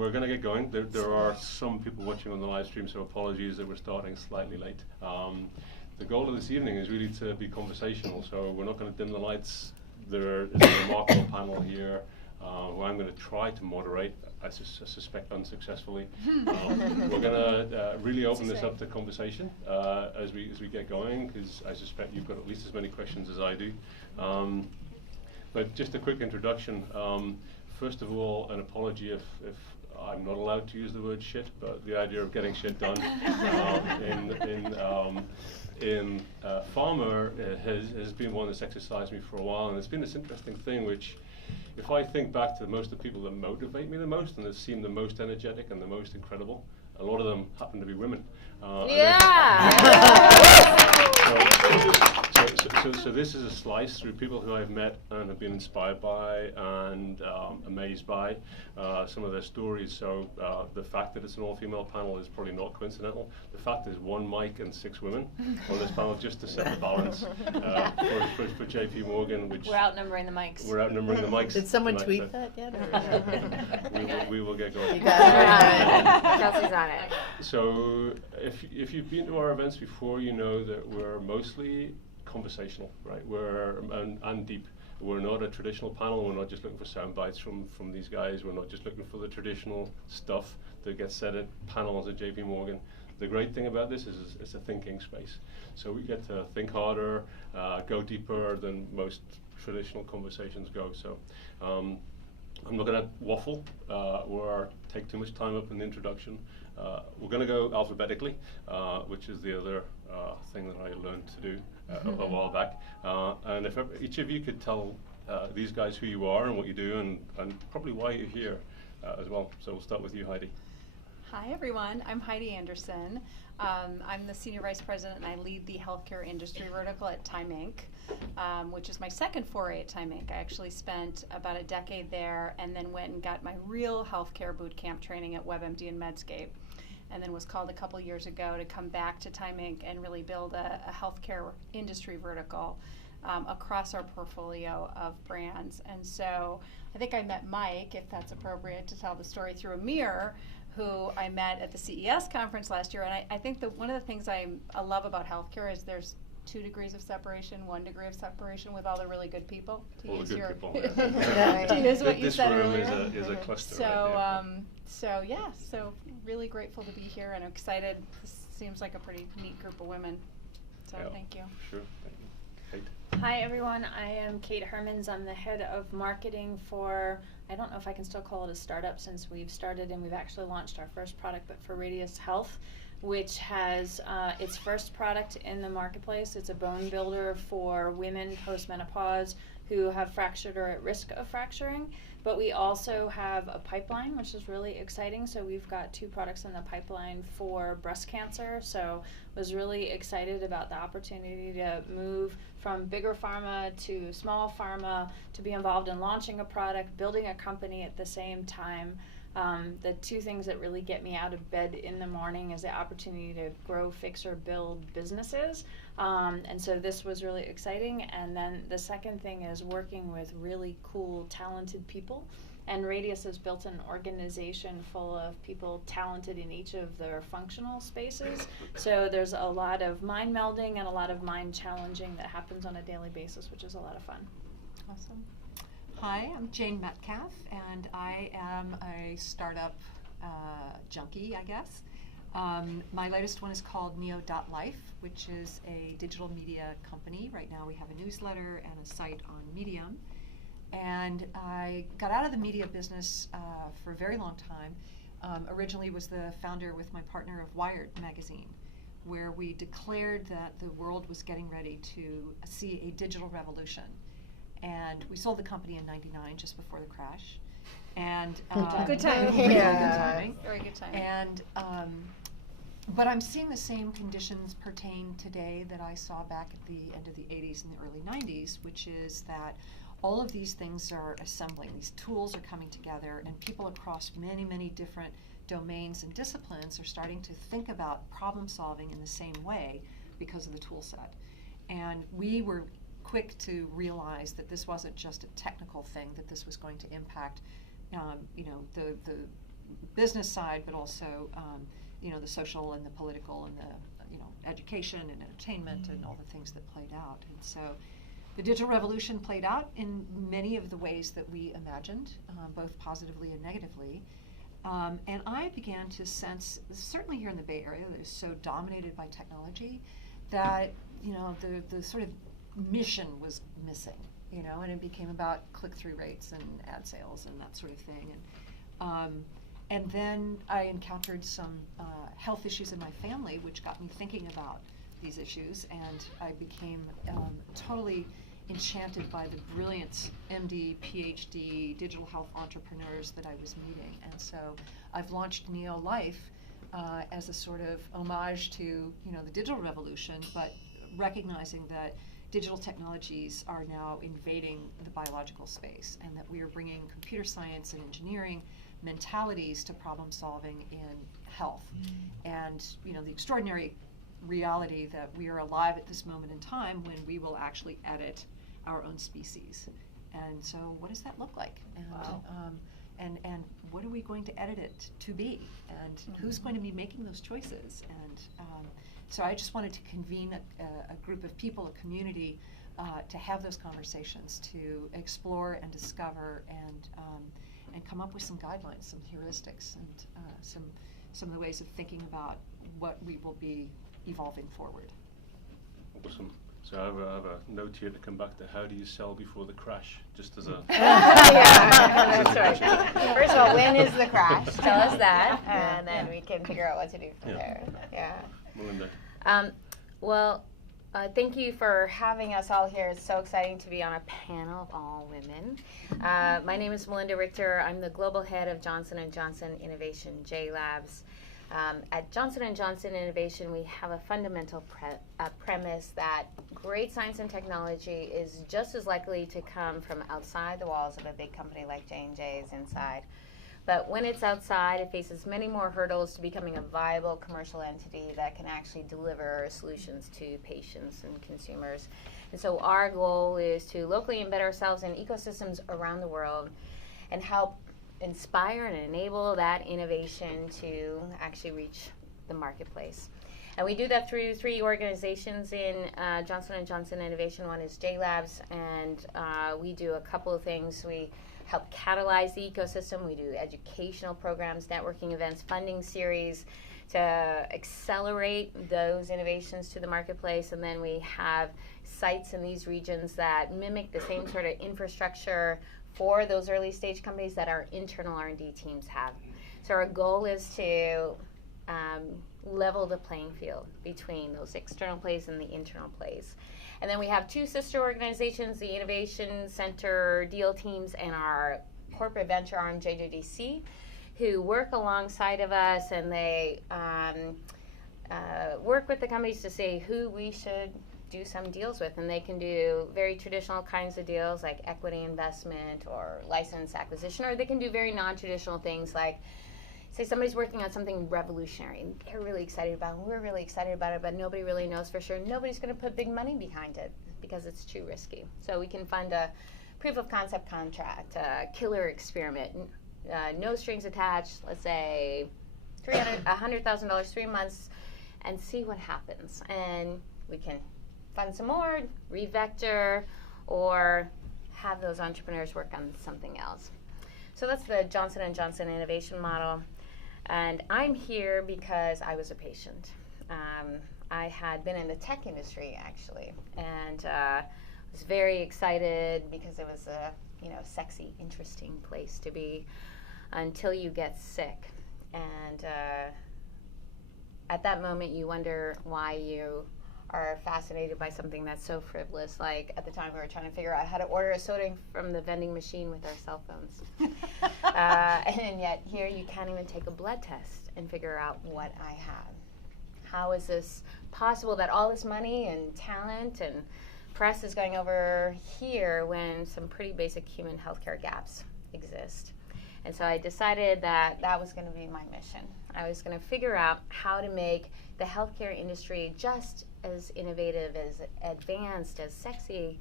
we're going to get going. There are some people watching on the live stream, so apologies that we're starting slightly late. The goal of this evening is really to be conversational, so we're not going to dim the lights. There is a remarkable panel here who I'm going to try to moderate, I suspect unsuccessfully. We're going to really open this up to conversation as we get going, because I suspect you've got at least as many questions as I do. But just a quick introduction. First of all, an apology if I'm not allowed to use the word shit, but the idea of getting shit done in pharma has been one that's exercised me for a while, and it's been this interesting thing which, if I think back to most of the people that motivate me the most and that seem the most energetic and the most incredible, a lot of them happen to be women. So this is a slice through people who I've met and have been inspired by and amazed by some of their stories. So the fact that it's an all-female panel is probably not coincidental. The fact there's 1 mic and 6 women on this panel just to set the balance for JP Morgan, which we're outnumbering the mics. We're outnumbering the mics. Did someone tweet that yet? we will get going. You got it. Kelsey's on it. So if you've been to our events before, you know that we're mostly conversational, right? And deep. We're not a traditional panel. We're not just looking for sound bites from these guys. We're not just looking for the traditional stuff that gets said at panels at JP Morgan. The great thing about this is it's a thinking space. So we get to think harder, go deeper than most traditional conversations go. So I'm not going to waffle or take too much time up in the introduction. We're going to go alphabetically, which is the other thing that I learned to do a while back. And if each of you could tell these guys who you are and what you do and probably why you're here as well. So we'll start with you, Heidi. Hi, everyone. I'm Heidi Anderson. I'm the Senior Vice President, and I lead the healthcare industry vertical at Time Inc., which is my second foray at Time Inc. I actually spent about a decade there and then went and got my real healthcare boot camp training at WebMD and Medscape, and then was called a couple years ago to come back to Time Inc. and really build a healthcare industry vertical across our portfolio of brands. And so I think I met Mike, if that's appropriate to tell the story, through a mirror, who I met at the CES conference last year. And I think that one of the things I love about healthcare is there's 2 degrees of separation, 1 degree of separation with all the really good people. All the good people. To use what you said earlier. This room is a cluster. So really grateful to be here and excited. This seems like a pretty neat group of women. So thank you. Sure. Thank you. Kate. Hi everyone, I am Kate Hermans. I'm the head of marketing for, I don't know if I can still call it a startup since we've started and we've actually launched our first product, but for Radius Health, which has its first product in the marketplace. It's a bone builder for women post-menopause who have fractured or at risk of fracturing. But we also have a pipeline, which is really exciting. So we've got 2 products in the pipeline for breast cancer. So was really excited about the opportunity to move from bigger pharma to small pharma, to be involved in launching a product, building a company at the same time. The 2 things that really get me out of bed in the morning is the opportunity to grow, fix, or build businesses. And so this was really exciting. And then the second thing is working with really cool, talented people. And Radius has built an organization full of people talented in each of their functional spaces. So there's a lot of mind melding and a lot of mind challenging that happens on a daily basis, which is a lot of fun. Awesome. Hi, I'm Jane Metcalfe, and I am a startup junkie, I guess. My latest one is called Neo.life, which is a digital media company. Right now we have a newsletter and a site on Medium. And I got out of the media business for a very long time. Originally was the founder with my partner of Wired magazine, where we declared that the world was getting ready to see a digital revolution. And we sold the company in '99, just before the crash. And good timing. Really good timing. Very good timing. And but I'm seeing the same conditions pertain today that I saw back at the end of the '80s and the early '90s, which is that all of these things are assembling. These tools are coming together, and people across many, many different domains and disciplines are starting to think about problem solving in the same way because of the tool set. And we were quick to realize that this wasn't just a technical thing, that this was going to impact the business side, but also the social and the political and the education and entertainment and all the things that played out. And so the digital revolution played out in many of the ways that we imagined, both positively and negatively. And I began to sense, certainly here in the Bay Area, that is so dominated by technology, that the sort of mission was missing, and it became about click-through rates and ad sales and that sort of thing. And then I encountered some health issues in my family, which got me thinking about these issues, and I became totally enchanted by the brilliant MD, PhD, digital health entrepreneurs that I was meeting. And so I've launched Neo.life as a sort of homage to the digital revolution, but recognizing that digital technologies are now invading the biological space, and that we are bringing computer science and engineering mentalities to problem solving in health. And the extraordinary reality that we are alive at this moment in time when we will actually edit our own species. And so what does that look like? And, Wow. and what are we going to edit it to be? And who's going to be making those choices? And so I just wanted to convene a group of people, a community, to have those conversations, to explore and discover and come up with some guidelines, some heuristics, and some of the ways of thinking about what we will be evolving forward. Awesome. So I have a note here to come back to how do you sell before the crash, just as a... Yeah, that's right. First of all, when is the crash? Tell us that, and then we can figure out what to do from there. Yeah. Melinda. Well, thank you for having us all here. It's so exciting to be on a panel of all women. My name is Melinda Richter. I'm the global head of Johnson & Johnson Innovation, JLABS. At Johnson & Johnson Innovation, we have a fundamental premise that great science and technology is just as likely to come from outside the walls of a big company like J&J's inside. But when it's outside, it faces many more hurdles to becoming a viable commercial entity that can actually deliver solutions to patients and consumers. And so our goal is to locally embed ourselves in ecosystems around the world and help inspire and enable that innovation to actually reach the marketplace. And we do that through 3 organizations in Johnson & Johnson Innovation. One is JLABS, and we do a couple of things. We help catalyze the ecosystem. We do educational programs, networking events, funding series to accelerate those innovations to the marketplace. And then we have sites in these regions that mimic the same sort of infrastructure for those early stage companies that our internal R&D teams have. So our goal is to level the playing field between those external plays and the internal plays. And then we have 2 sister organizations, the Innovation Center deal teams and our corporate venture arm, JJDC, who work alongside of us, and they work with the companies to say who we should do some deals with. And they can do very traditional kinds of deals like equity investment or license acquisition, or they can do very non-traditional things like, say somebody's working on something revolutionary and they're really excited about it, and we're really excited about it, but nobody really knows for sure. Nobody's going to put big money behind it because it's too risky. So we can fund a proof of concept contract, a killer experiment, no strings attached, let's say $100,000, 3 months, and see what happens. And we can fund some more, revector, or have those entrepreneurs work on something else. So that's the Johnson & Johnson innovation model. And I'm here because I was a patient. I had been in the tech industry, actually, and was very excited because it was a sexy, interesting place to be until you get sick. And at that moment, you wonder why you are fascinated by something that's so frivolous. Like at the time, we were trying to figure out how to order a soda from the vending machine with our cell phones. And yet here you can't even take a blood test and figure out what I have. How is this possible that all this money and talent and press is going over here when some pretty basic human healthcare gaps exist? And so I decided that that was going to be my mission. I was going to figure out how to make the healthcare industry just as innovative, as advanced, as sexy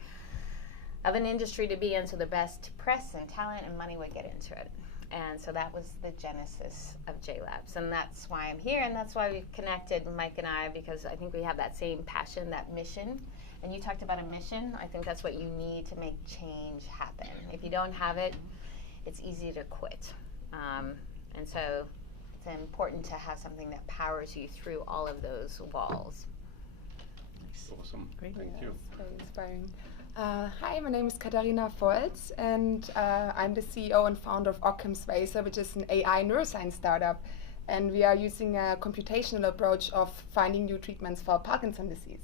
of an industry to be in, so the best press and talent and money would get into it. And so that was the genesis of JLABS. And that's why I'm here, and that's why we've connected, Mike and I, because I think we have that same passion, that mission. And you talked about a mission. I think that's what you need to make change happen. If you don't have it, it's easy to quit. And so it's important to have something that powers you through all of those walls. Awesome. Great. Thank you. Very inspiring. Hi, my name is Katharina Fords, and I'm the CEO and founder of OccamzRazor, which is an AI neuroscience startup. And we are using a computational approach of finding new treatments for Parkinson's disease.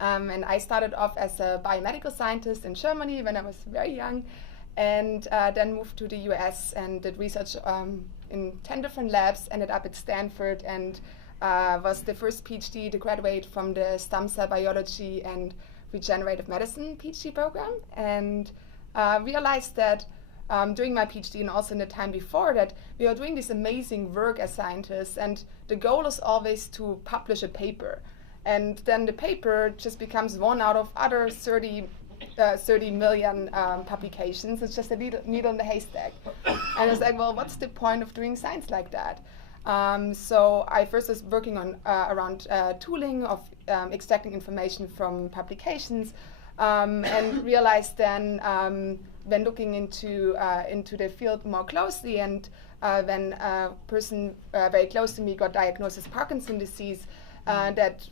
And I started off as a biomedical scientist in Germany when I was very young, and then moved to the US and did research in 10 different labs, ended up at Stanford, and was the first PhD to graduate from the stem cell biology and regenerative medicine PhD program, and realized that during my PhD and also in the time before that, we are doing this amazing work as scientists, and the goal is always to publish a paper. And then the paper just becomes one out of other 30 million publications. It's just a needle in the haystack. And it's like, well, what's the point of doing science like that? So I first was working on around tooling of extracting information from publications, and realized then when looking into the field more closely, and when a person very close to me got diagnosed with Parkinson's disease, that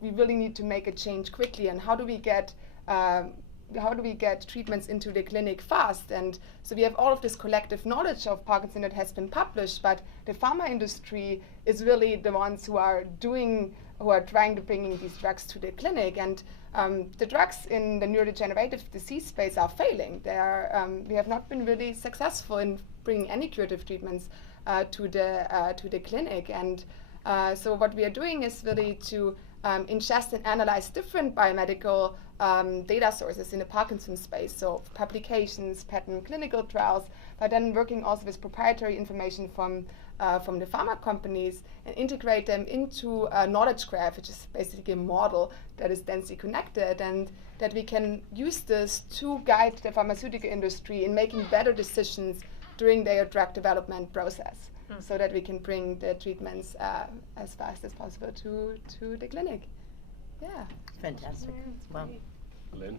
we really need to make a change quickly. And how do we get treatments into the clinic fast? And so we have all of this collective knowledge of Parkinson that has been published, but the pharma industry is really the ones who are trying to bring these drugs to the clinic. And the drugs in the neurodegenerative disease space are failing. We have not been really successful in bringing any curative treatments to the clinic. And so what we are doing is really to ingest and analyze different biomedical data sources in the Parkinson's space, so publications, patent clinical trials, but then working also with proprietary information from the pharma companies and integrate them into a knowledge graph, which is basically a model that is densely connected, and that we can use this to guide the pharmaceutical industry in making better decisions during their drug development process, so that we can bring the treatments as fast as possible to the clinic. Yeah. Fantastic. Well, Lynn?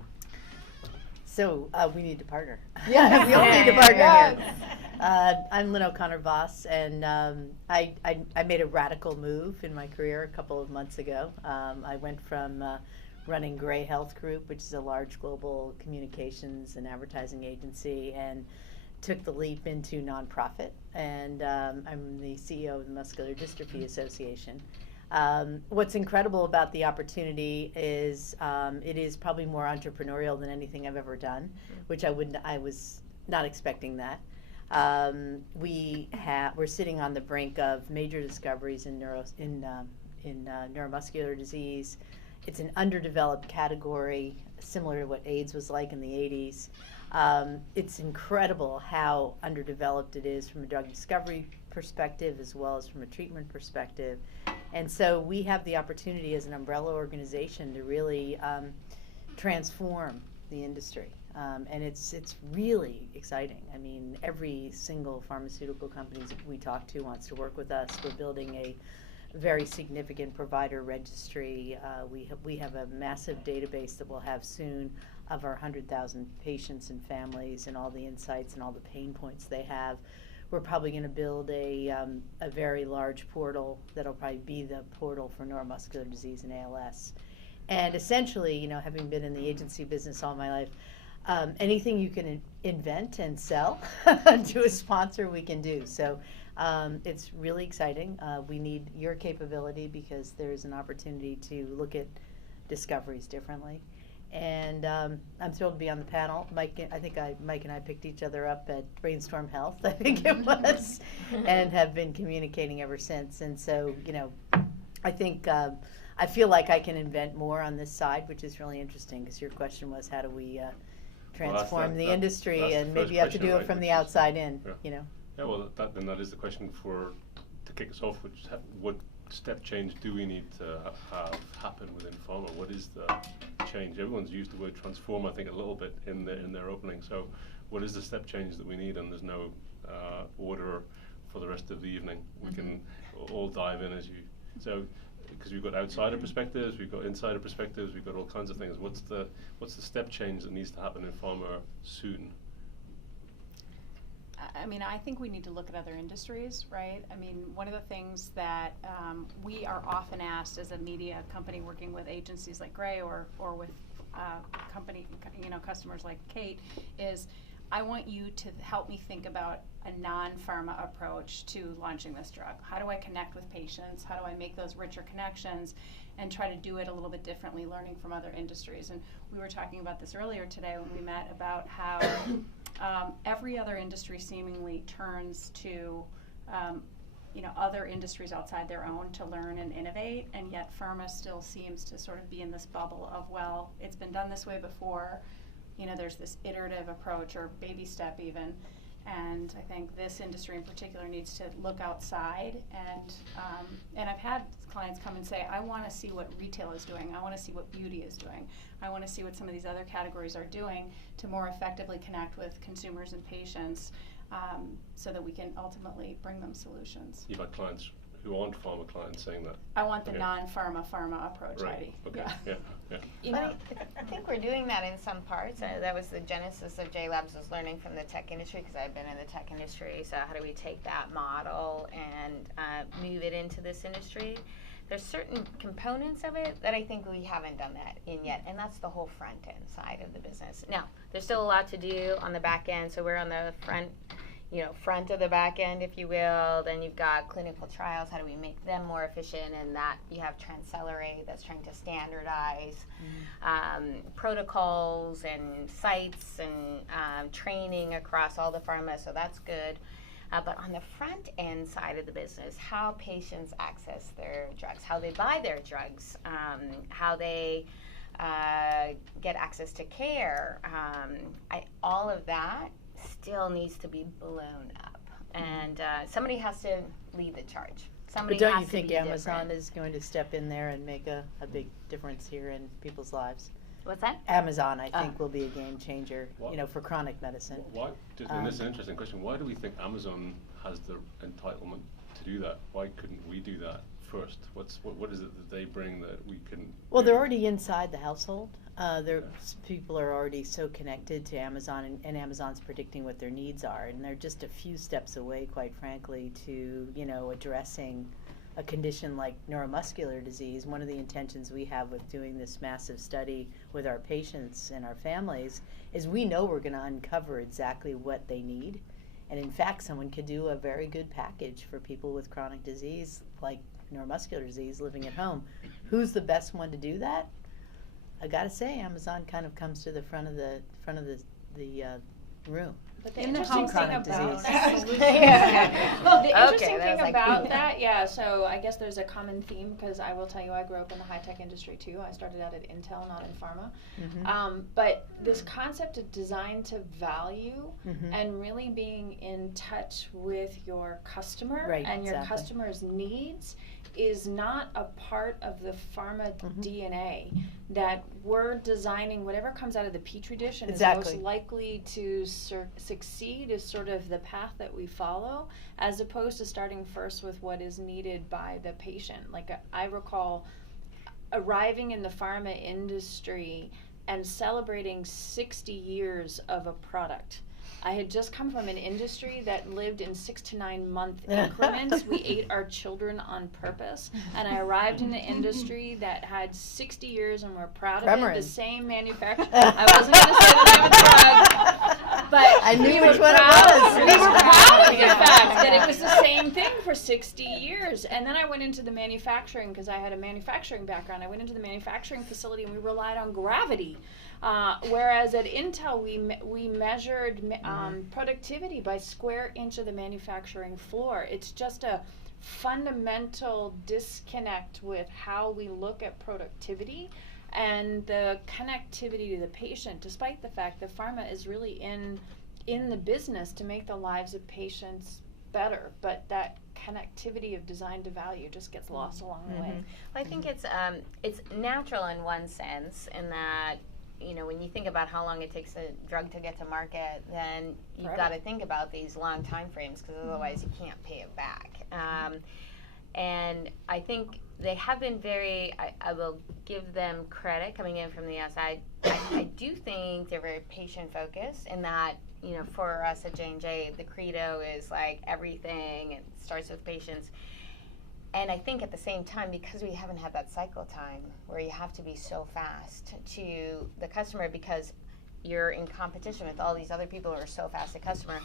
so we need to partner. Yeah. We all need to partner Yes. here. I'm Lynn OConnor Vas, and I made a radical move in my career a couple of months ago. I went from running Gray Health Group, which is a large global communications and advertising agency, and took the leap into nonprofit, and I'm the CEO of the Muscular Dystrophy Association. What's incredible about the opportunity is it is probably more entrepreneurial than anything I've ever done, which I was not expecting that. We're sitting on the brink of major discoveries in neuromuscular disease. It's an underdeveloped category, similar to what AIDS was like in the 80s. It's incredible how underdeveloped it is from a drug discovery perspective as well as from a treatment perspective. And so we have the opportunity as an umbrella organization to really transform the industry. And it's really exciting. I mean, every single pharmaceutical company we talk to wants to work with us. We're building a very significant provider registry. We have a massive database that we'll have soon of our 100,000 patients and families and all the insights and all the pain points they have. We're probably going to build a very large portal that'll probably be the portal for neuromuscular disease and ALS. And essentially, having been in the agency business all my life, anything you can invent and sell to a sponsor, we can do. So it's really exciting. We need your capability because there's an opportunity to look at discoveries differently. And I'm thrilled to be on the panel. Mike and I picked each other up at Brainstorm Health, I think it was, and have been communicating ever since. And so, I think I feel like I can invent more on this side, which is really interesting because your question was how do we transform the industry, and maybe you have to do it from the outside in, Yeah, well, that is the question to kick us off, which what step change do we need to have happen within pharma? What is the change? Everyone's used the word transform, I think, a little bit in their opening. So what is the step change that we need? And there's no order for the rest of the evening. We can all dive in as you, so, because we've got outsider perspectives, we've got insider perspectives, we've got all kinds of things. What's the step change that needs to happen in pharma soon? I mean, I think we need to look at other industries, right? I mean, one of the things that we are often asked as a media company working with agencies like Gray or with company, customers like Kate, is I want you to help me think about a non-pharma approach to launching this drug. How do I connect with patients? How do I make those richer connections and try to do it a little bit differently, learning from other industries? And we were talking about this earlier today when we met about how every other industry seemingly turns to other industries outside their own to learn and innovate, and yet pharma still seems to sort of be in this bubble of, well, it's been done this way before. There's this iterative approach or baby step even, and I think this industry in particular needs to look outside. And I've had clients come and say, I want to see what retail is doing. I want to see what beauty is doing. I want to see what some of these other categories are doing to more effectively connect with consumers and patients, so that we can ultimately bring them solutions. You've had clients who aren't pharma clients saying that. I want the non-pharma approach, right. Heidi. Okay. Yeah. I think we're doing that in some parts. That was the genesis of JLABS, was learning from the tech industry, because I've been in the tech industry. So how do we take that model and move it into this industry? There's certain components of it that I think we haven't done that in yet, and that's the whole front end side of the business. Now, there's still a lot to do on the back end, so we're on the front of the back end, if you will. Then you've got clinical trials. How do we make them more efficient? And that you have Transcelerate that's trying to standardize protocols and sites and training across all the pharma, so that's good. But on the front end side of the business, how patients access their drugs, how they buy their drugs, how they get access to care, all of that still needs to be blown up. And somebody has to lead the charge. Somebody But don't has you to think be Amazon different. is going to step in there and make a big difference here in people's lives? What's that? Amazon, I think, will be a game changer, What? for chronic medicine. Why? And this is an interesting question. Why do we think Amazon has the entitlement to do that? Why couldn't we do that first? What is it that they bring that we couldn't? Well, they're already inside the household. People are already so connected to Amazon, and Amazon's predicting what their needs are, and they're just a few steps away, quite frankly, to addressing a condition like neuromuscular disease. One of the intentions we have with doing this massive study with our patients and our families is we know we're going to uncover exactly what they need, and in fact, someone could do a very good package for people with chronic disease like neuromuscular disease living at home. Who's the best one to do that? I gotta say, Amazon kind of comes to the front of the room. But the In the interesting home thing chronic about disease. the interesting Okay, that thing was like- about that, yeah, so I guess there's a common theme, because I will tell you, I grew up in the high-tech industry too. I started out at Intel, not in pharma. But this concept of design to value and really being in touch with your customer and your exactly. customer's needs is not a part of the pharma DNA, that we're designing whatever comes out of the petri dish and is most likely to succeed is sort of the path that we follow, as opposed to starting first with what is needed by the patient. Like I recall arriving in the pharma industry and celebrating 60 years of a product. I had just come from an industry that lived in 6 to 9 month increments. We ate our children on purpose. And I arrived in an industry that had 60 years, and we're proud of it. The same manufacturer. I wasn't going to say the name of the drug, but I knew we were which one it proud. was. We were proud of the fact that it was the same thing for 60 years. And then I went into the manufacturing, because I had a manufacturing background. I went into the manufacturing facility, and we relied on gravity. Whereas at Intel, we measured productivity by square inch of the manufacturing floor. It's just a fundamental disconnect with how we look at productivity and the connectivity to the patient, despite the fact that pharma is really in the business to make the lives of patients better. But that connectivity of design to value just gets lost along the way. Well, I think it's natural in one sense, in that when you think about how long it takes a drug to get to market, then you've Forever. got to think about these long time frames, because otherwise you can't pay it back. And I think they have been I will give them credit coming in from the outside. I do think they're very patient focused, in that, for us at J&J, the credo is like everything, it starts with patients. And I think at the same time, because we haven't had that cycle time where you have to be so fast to the customer, because you're in competition with all these other people who are so fast to customer,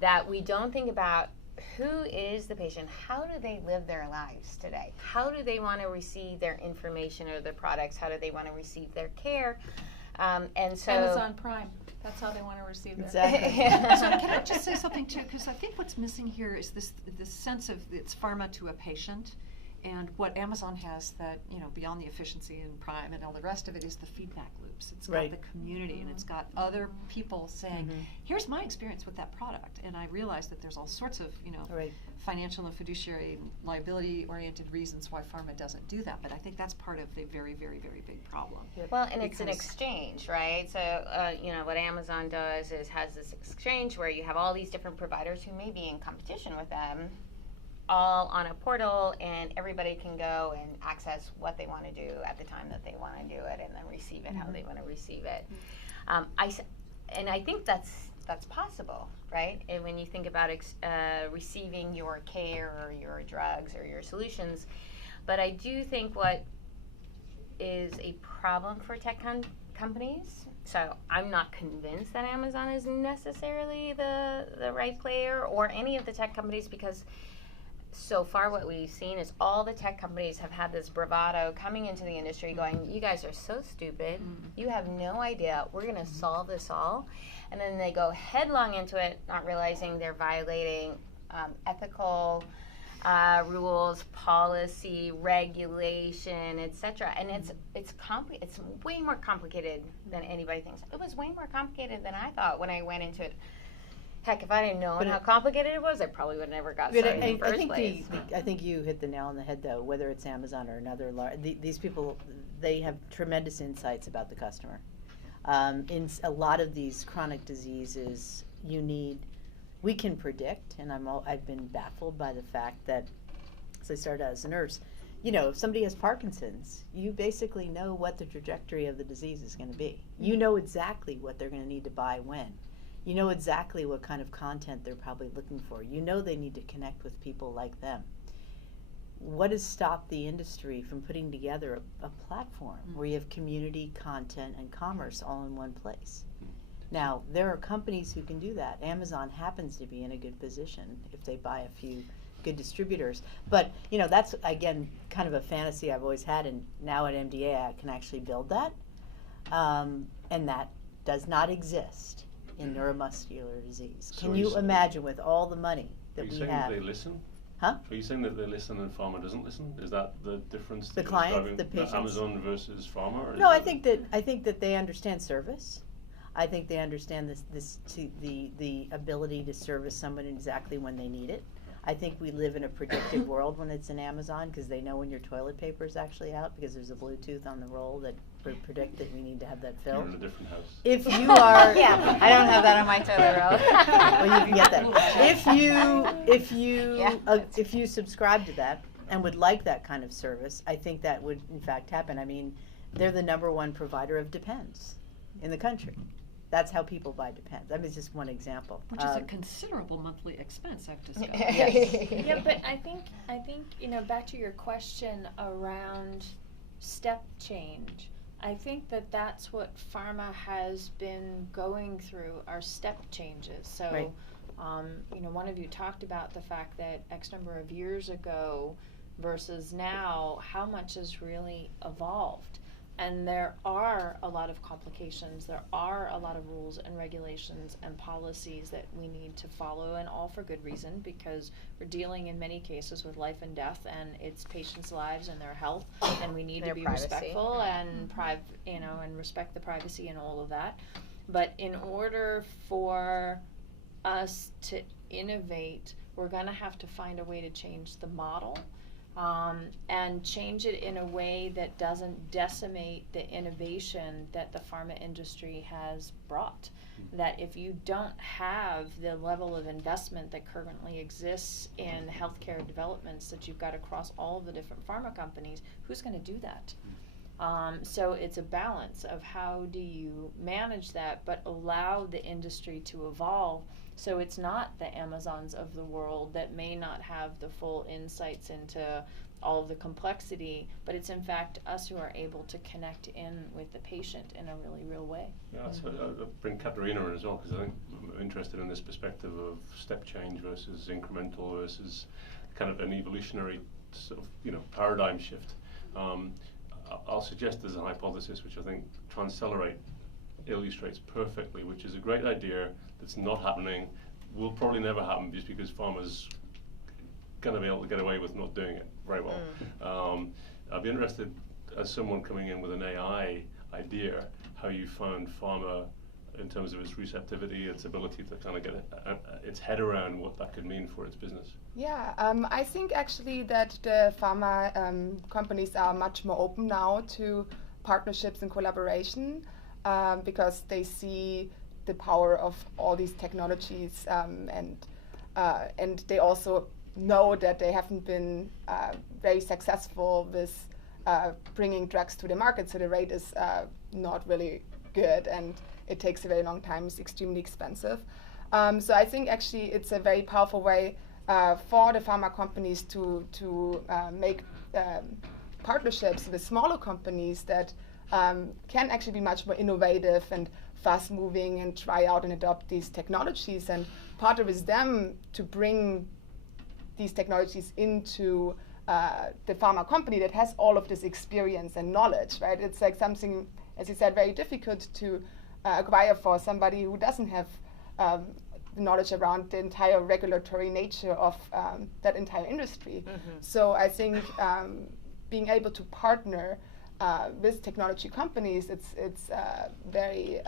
that we don't think about who is the patient, how do they live their lives today, how do they want to receive their information or their products, how do they want to receive their care, and so Amazon Prime. That's how they want to receive their Exactly. So can I just say something too? Because I think what's missing here is this sense of it's pharma to a patient, and what Amazon has that beyond the efficiency and Prime and all the rest of it is the feedback loops. It's got Right. the community, and it's got other people saying, "Here's my experience with that product," and I realize that there's all sorts of Right. financial and fiduciary liability-oriented reasons why pharma doesn't do that. But I think that's part of the very, very, very big problem. Well, and it's an Because- exchange, right? So, what Amazon does is has this exchange where you have all these different providers who may be in competition with them, all on a portal, and everybody can go and access what they want to do at the time that they want to do it, and then receive it how they want to receive it. And I think that's possible, right? And when you think about receiving your care or your drugs or your solutions, but I do think what is a problem for tech companies. So I'm not convinced that Amazon is necessarily the right player, or any of the tech companies, because so far what we've seen is all the tech companies have had this bravado coming into the industry going, you guys are so stupid, you have no idea, we're going to solve this all. And then they go headlong into it, not realizing they're violating ethical rules, policy, regulation, etc. And it's way more complicated than anybody thinks. It was way more complicated than I thought when I went into it. Heck, if I didn't know how complicated it was, I probably would have never got started in the first place. I think you hit the nail on the head, though. Whether it's Amazon or another these people, they have tremendous insights about the customer. In a lot of these chronic diseases, we can predict, and I've been baffled by the fact that, as I started out as a nurse, if somebody has Parkinson's, you basically know what the trajectory of the disease is going to be. You know exactly what they're going to need to buy when. You know exactly what kind of content they're probably looking for. You know they need to connect with people like them. What has stopped the industry from putting together a platform where you have community, content, and commerce all in one place? Now, there are companies who can do that. Amazon happens to be in a good position if they buy a few good distributors. But, that's, again, kind of a fantasy I've always had, and now at MDA I can actually build that. And that does not exist in neuromuscular disease. So Can you imagine, with all the money that we Are you saying have? that they listen? Huh? Are you saying that they listen and pharma doesn't listen? Is that the difference? The that client, driving the patients? Amazon versus pharma? Or No, is I think that they understand service. I think they understand the ability to service someone exactly when they need it. I think we live in a predictive world when it's in Amazon, because they know when your toilet paper is actually out, because there's a Bluetooth on the roll that would predict that we need to have that You're filled. in a different house. If you are, Yeah, I don't have that on my toilet roll. well, you can get that. If you subscribe to that and would like that kind of service, I think that would in fact happen. I mean, they're the #1 provider of Depends in the country. That's how people buy Depends. I mean, it's just one example. Which is a considerable monthly expense, I have to say. Yes. Yeah, but I think back to your question around step change. I think that's what pharma has been going through, are step changes. So, Right. One of you talked about the fact that X number of years ago versus now, how much has really evolved. And there are a lot of complications, there are a lot of rules and regulations and policies that we need to follow, and all for good reason, because we're dealing in many cases with life and death, and it's patients' lives and their health, and we need Their to be privacy. respectful and and respect the privacy and all of that. But in order for us to innovate, we're going to have to find a way to change the model. and change it in a way that doesn't decimate the innovation that the pharma industry has brought. That if you don't have the level of investment that currently exists in healthcare developments that you've got across all of the different pharma companies, who's going to do that? So it's a balance of how do you manage that, but allow the industry to evolve. So it's not the Amazons of the world that may not have the full insights into all of the complexity, but it's in fact us who are able to connect in with the patient in a really real way. Yeah, so I'll bring Katharina in as well, because I think I'm interested in this perspective of step change versus incremental versus kind of an evolutionary sort of, you know, paradigm shift. I'll suggest there's a hypothesis which I think Transcelerate illustrates perfectly, which is a great idea that's not happening, will probably never happen just because pharma's going to be able to get away with not doing it very well. I'd be interested, as someone coming in with an AI idea, how you found pharma in terms of its receptivity, its ability to kind of get its head around what that could mean for its business. Yeah, I think actually that the pharma companies are much more open now to partnerships and collaboration because they see the power of all these technologies and they also know that they haven't been very successful with bringing drugs to the market, so the rate is not really good and it takes a very long time, it's extremely expensive. So I think actually it's a very powerful way for the pharma companies to make partnerships with smaller companies that can actually be much more innovative and fast moving and try out and adopt these technologies and partner with them to bring these technologies into the pharma company that has all of this experience and knowledge, right? It's like something, as you said, very difficult to acquire for somebody who doesn't have the knowledge around the entire regulatory nature of that entire industry. So I think being able to partner with technology companies, it's a very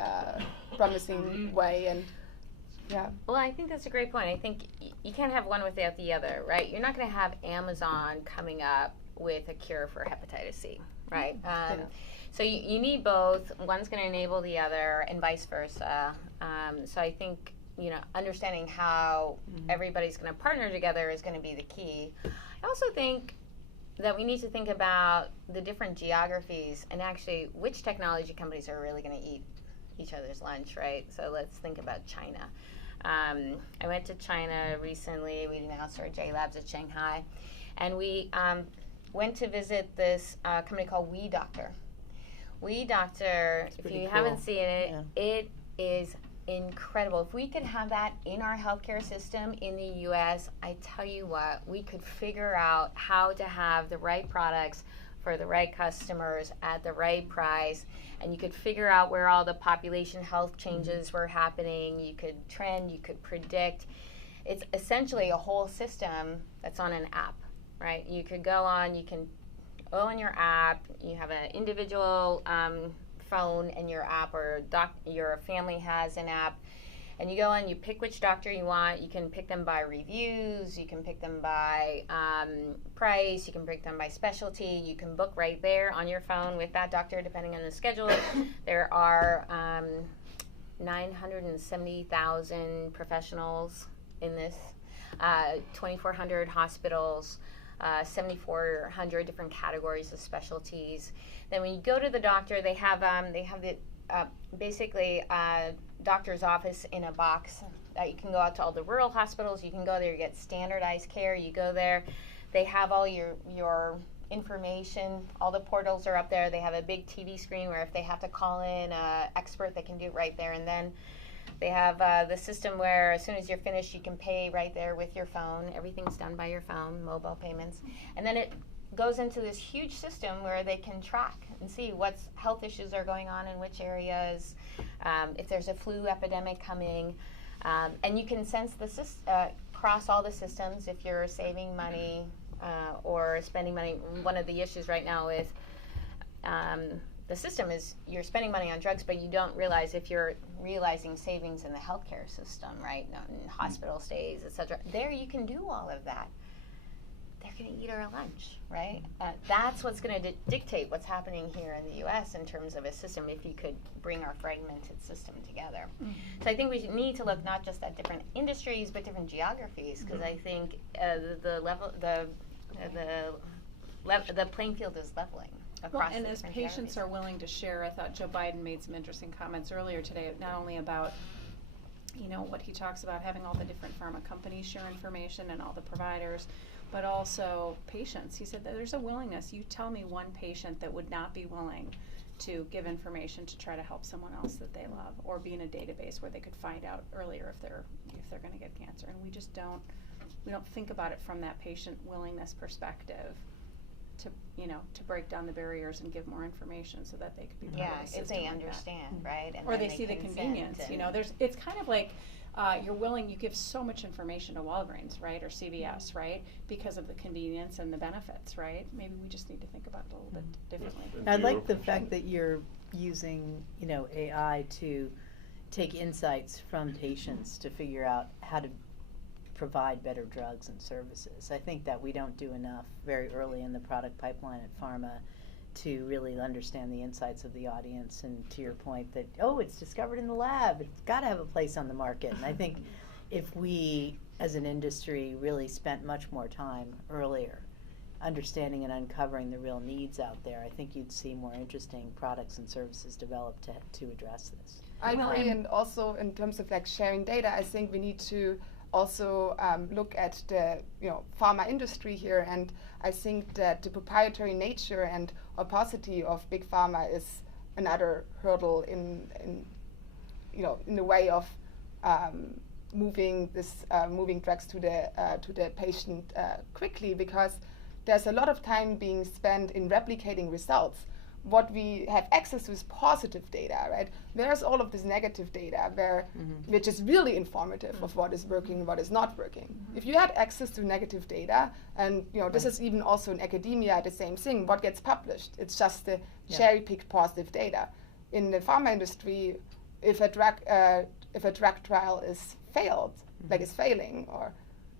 promising way. And yeah. Well, I think that's a great point. I think you can't have one without the other, right? You're not going to have Amazon coming up with a cure for hepatitis C, right? So you need both. One's going to enable the other, and vice versa. So I think, you know, understanding how everybody's going to partner together is going to be the key. I also think that we need to think about the different geographies and actually which technology companies are really going to eat each other's lunch, right? So let's think about China. I went to China recently. We announced our JLABS at Shanghai. And we went to visit this company called WeDoctor. WeDoctor, if you haven't seen it, it is incredible. If we could have that in our healthcare system in the US, I tell you what, we could figure out how to have the right products for the right customers at the right price, and you could figure out where all the population health changes were happening. You could trend, you could predict. It's essentially a whole system that's on an app, right? You could go on, you can go on your app, you have an individual phone in your app, or your family has an app, and you go on, you pick which doctor you want. You can pick them by reviews, you can pick them by price, you can pick them by specialty. You can book right there on your phone with that doctor depending on the schedule. There are 970,000 professionals in this, 2,400 hospitals, 7,400 different categories of specialties. Then when you go to the doctor, they have the basically doctor's office in a box. You can go out to all the rural hospitals. You can go there, you get standardized care. You go there, they have all your information. All the portals are up there. They have a big TV screen where if they have to call in an expert, they can do it right there and then. They have the system where as soon as you're finished, you can pay right there with your phone. Everything's done by your phone, mobile payments. And then it goes into this huge system where they can track and see what health issues are going on in which areas, if there's a flu epidemic coming. And you can sense across all the systems if you're saving money or spending money. One of the issues right now with the system is you're spending money on drugs, but you don't realize if you're realizing savings in the healthcare system, right? In hospital stays, et cetera. There you can do all of that. they're going to eat our lunch, right? That's what's going to dictate what's happening here in the U.S. in terms of a system, if you could bring our fragmented system together. So I think we need to look not just at different industries, but different geographies, because I think the playing field is leveling across and the as different patients geographies. are willing to share, I thought Joe Biden made some interesting comments earlier today, not only about what he talks about, having all the different pharma companies share information and all the providers, but also patients. He said that there's a willingness. You tell me one patient that would not be willing to give information to try to help someone else that they love, or be in a database where they could find out earlier if they're going to get cancer. And we just don't think about it from that patient willingness perspective to break down the barriers and give more information so that they could be part of the system. If they like understand, right? And or then they see the consent convenience. and- It's kind of like you give so much information to Walgreens, right, or CVS, right, because of the convenience and the benefits, right? Maybe we just need to think about it a little bit differently. And I to like your the question- fact that you're using, AI to take insights from patients to figure out how to provide better drugs and services. I think that we don't do enough very early in the product pipeline at pharma to really understand the insights of the audience, and to your point that, it's discovered in the lab, it's got to have a place on the market. And I think if we as an industry really spent much more time earlier understanding and uncovering the real needs out there, I think you'd see more interesting products and services developed to address this. I agree, and also in terms of sharing data, I think we need to also look at the pharma industry here, and I think that the proprietary nature and opacity of big pharma is another hurdle in the way of moving drugs to the patient quickly, because there's a lot of time being spent in replicating results. What we have access to is positive data, right? There's all of this negative data which is really informative of what is working and what is not working. If you had access to negative data, and this is even also in academia the same thing, what gets published? It's just the cherry-picked positive data. In the pharma industry, if a drug trial is failed, is failing, or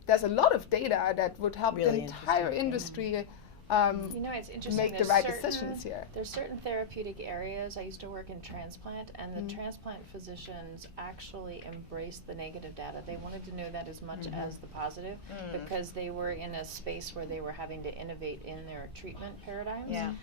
there's a lot of data that would help Really the entire industry it's interesting. make the There's right certain- decisions here. There's certain therapeutic areas. I used to work in transplant, and the transplant physicians actually embraced the negative data. They wanted to know that as much as the positive, because they were in a space where they were having to innovate in their treatment paradigms. Yeah.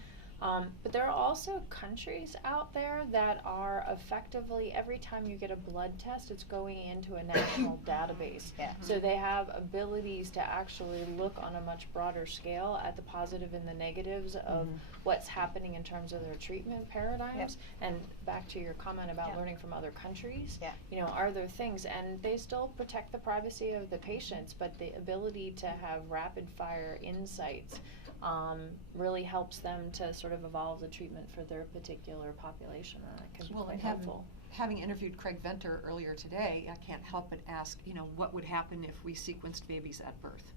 But there are also countries out there that are effectively, every time you get a blood test, it's going into a national database. Yeah. So they have abilities to actually look on a much broader scale at the positive and the negatives of what's happening in terms of their treatment paradigms. And back to your comment about learning from other countries, are there things, and they still protect the privacy of the patients, but the ability to have rapid fire insights really helps them to sort of evolve the treatment for their particular population, and that can be quite helpful. Having interviewed Craig Venter earlier today, I can't help but ask, what would happen if we sequenced babies at birth,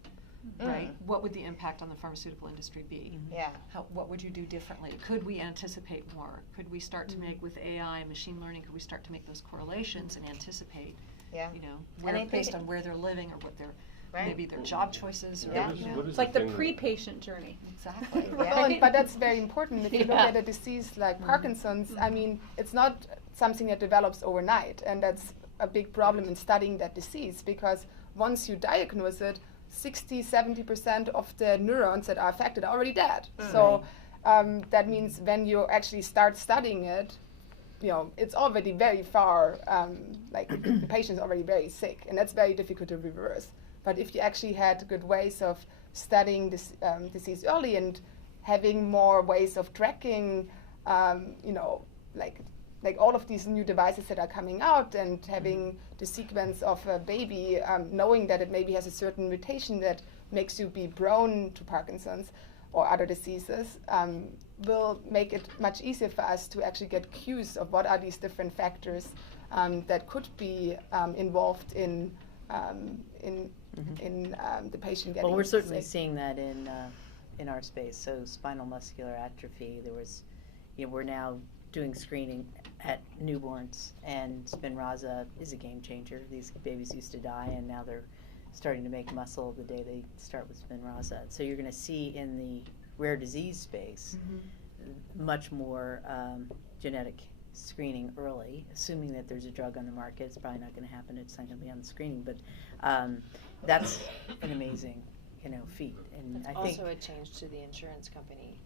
right? What would the impact on the pharmaceutical industry be? Yeah. What would you do differently? Could we anticipate more? Could we start to make, with AI and machine learning, could we start to make those correlations and anticipate, based on where they're living or what their maybe their job choices, or It's like the pre-patient journey. Exactly. But that's very important. If you look at a disease like Parkinson's, I mean, it's not something that develops overnight, and that's a big problem in studying that disease, because once you diagnose it, 60-70% of the neurons that are affected are already dead. So that means when you actually start studying it, it's already very far, the patient's already very sick, and that's very difficult to reverse. But if you actually had good ways of studying this disease early and having more ways of tracking, like all of these new devices that are coming out, and having the sequence of a baby, knowing that it maybe has a certain mutation that makes you be prone to Parkinson's or other diseases, will make it much easier for us to actually get cues of what are these different factors that could be involved in the patient getting Well, we're certainly sick. seeing that in our space. So spinal muscular atrophy, there was, we're now doing screening at newborns, and Spinraza is a game changer. These babies used to die, and now they're starting to make muscle the day they start with Spinraza. So you're going to see in the rare disease space much more genetic screening early, assuming that there's a drug on the market. It's probably not going to happen. It's not going to be on the screening, but that's an amazing, feat. And It's I also think a change to the insurance company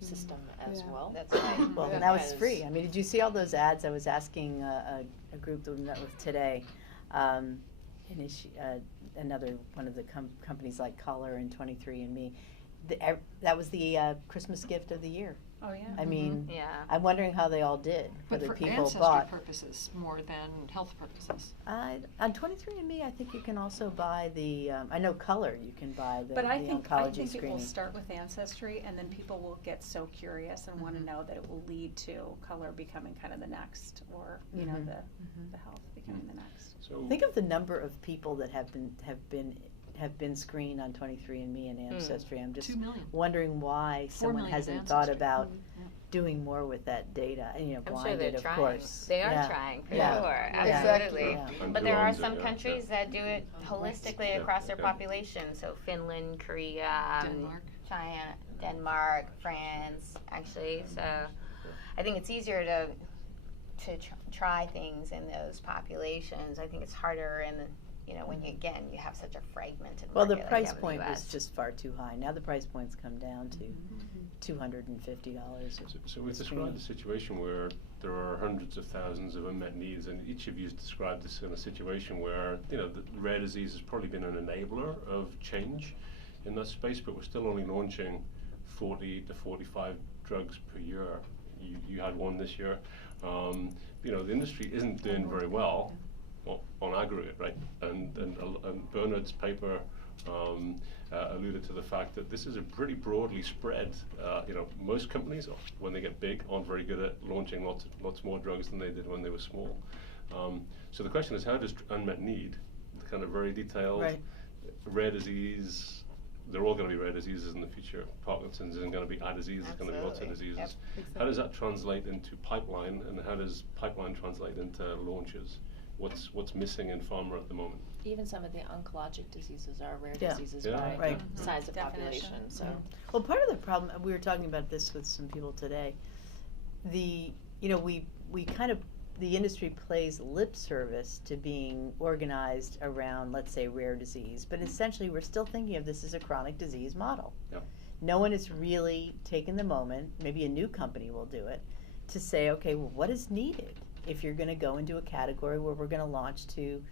system as well. That's right. well, Yeah. that was Because- free. I mean, did you see all those ads? I was asking a group that we met with today, another one of the companies like Color and 23andMe. That was the Christmas gift of the year. Oh, yeah. I mean, Yeah. I'm wondering how they all did. But Whether for people ancestry bought. purposes more than health purposes. On 23andMe, I think you can also buy the. I know Color. You can buy the, But I the think oncology it will screening. start with ancestry, and then people will get so curious and want to know that it will lead to color becoming kind of the next, or the health becoming the next. So Think of the number of people that have been screened on 23andMe and Ancestry. I'm just 2 million. wondering why 4 someone million hasn't Ancestry. thought about Yeah. doing more with that data. And, I'm sure blinded, they're of trying. course. They are Yeah. trying, for Yeah. sure. Yeah. Absolutely. Yeah. And But who there are owns it, some yeah, countries that do it holistically across their population. So Finland, Korea, Denmark. China, Denmark, France, actually. So I think it's easier to try things in those populations. I think it's harder when you have such a fragmented Well, the market like price we have in point the was US. just far too high. Now the price point's come down to $250. So we've described a situation where there are hundreds of thousands of unmet needs, and each of you has described this in a situation where the rare disease has probably been an enabler of change in that space, but we're still only launching 40 to 45 drugs per year. You had one this year. The industry isn't doing very well on aggregate, right? And Bernard's paper alluded to the fact that this is a pretty broadly spread. Most companies, when they get big, aren't very good at launching lots more drugs than they did when they were small. So the question is, how does unmet need, the kind of very detailed rare disease? They're all going to be rare diseases in the future. Parkinson's isn't going to be eye disease, it's going to be lots of Absolutely. diseases. Yep. How does that translate into pipeline, and how does pipeline translate into launches? What's missing in pharma at the moment? Even some of the oncologic diseases are rare Yeah. disease Yeah. by Right. size of Definition. population. So Well, part of the problem, we were talking about this with some people today, the industry plays lip service to being organized around, let's say, rare disease, but essentially we're still thinking of this as a chronic disease model. Yep. No one has really taken the moment, maybe a new company will do it, to say, okay, well, what is needed if you're going to go into a category where we're going to launch to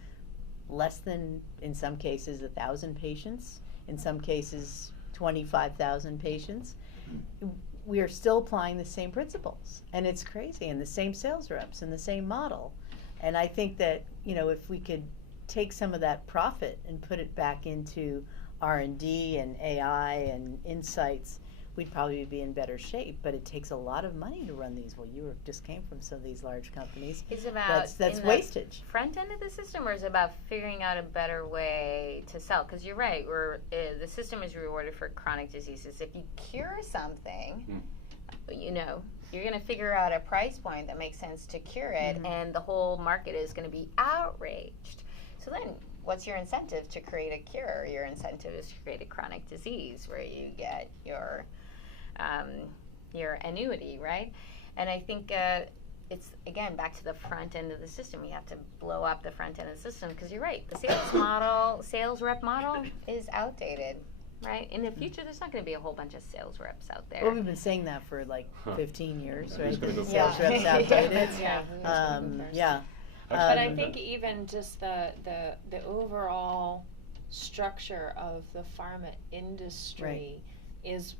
less than, in some cases, 1,000 patients, in some cases, 25,000 patients. We are still applying the same principles, and it's crazy, and the same sales reps and the same model. And I think that if we could take some of that profit and put it back into R&D and AI and insights, we'd probably be in better shape. But it takes a lot of money to run these. Well, just came from some of these large companies. Is it about That's in wastage. the front end of the system, or is it about figuring out a better way to sell? Because you're right, the system is rewarded for chronic diseases. If you cure something, you're going to figure out a price point that makes sense to cure it, and the whole market is going to be outraged. So then, what's your incentive to create a cure? Your incentive is to create a chronic disease where you get your annuity, right? And I think it's, again, back to the front end of the system. We have to blow up the front end of the system, because you're right, the sales rep model is outdated, right? In the future, there's not going to be a whole bunch of sales reps out there. Well, we've been saying that for like 15 years, Yeah, right? who's gonna That go the sales first? reps outdated. yeah. Yeah. But I think even just the overall structure of the pharma industry is,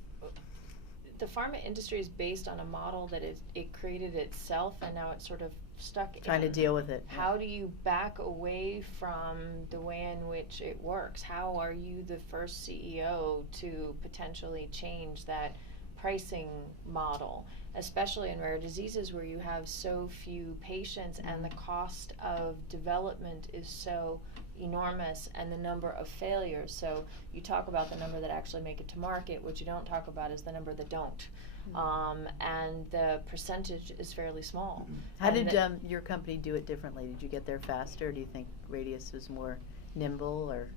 the pharma industry is based on a model that it created itself, and now it's sort of stuck Trying to in. deal with it. How do you back away from the way in which it works? How are you the first CEO to potentially change that pricing model, especially in rare diseases where you have so few patients and the cost of development is so enormous, and the number of failures? So you talk about the number that actually make it to market. What you don't talk about is the number that don't. And the percentage is fairly small. How did your company do it differently? Did you get there faster? Do you think Radius was more nimble, or?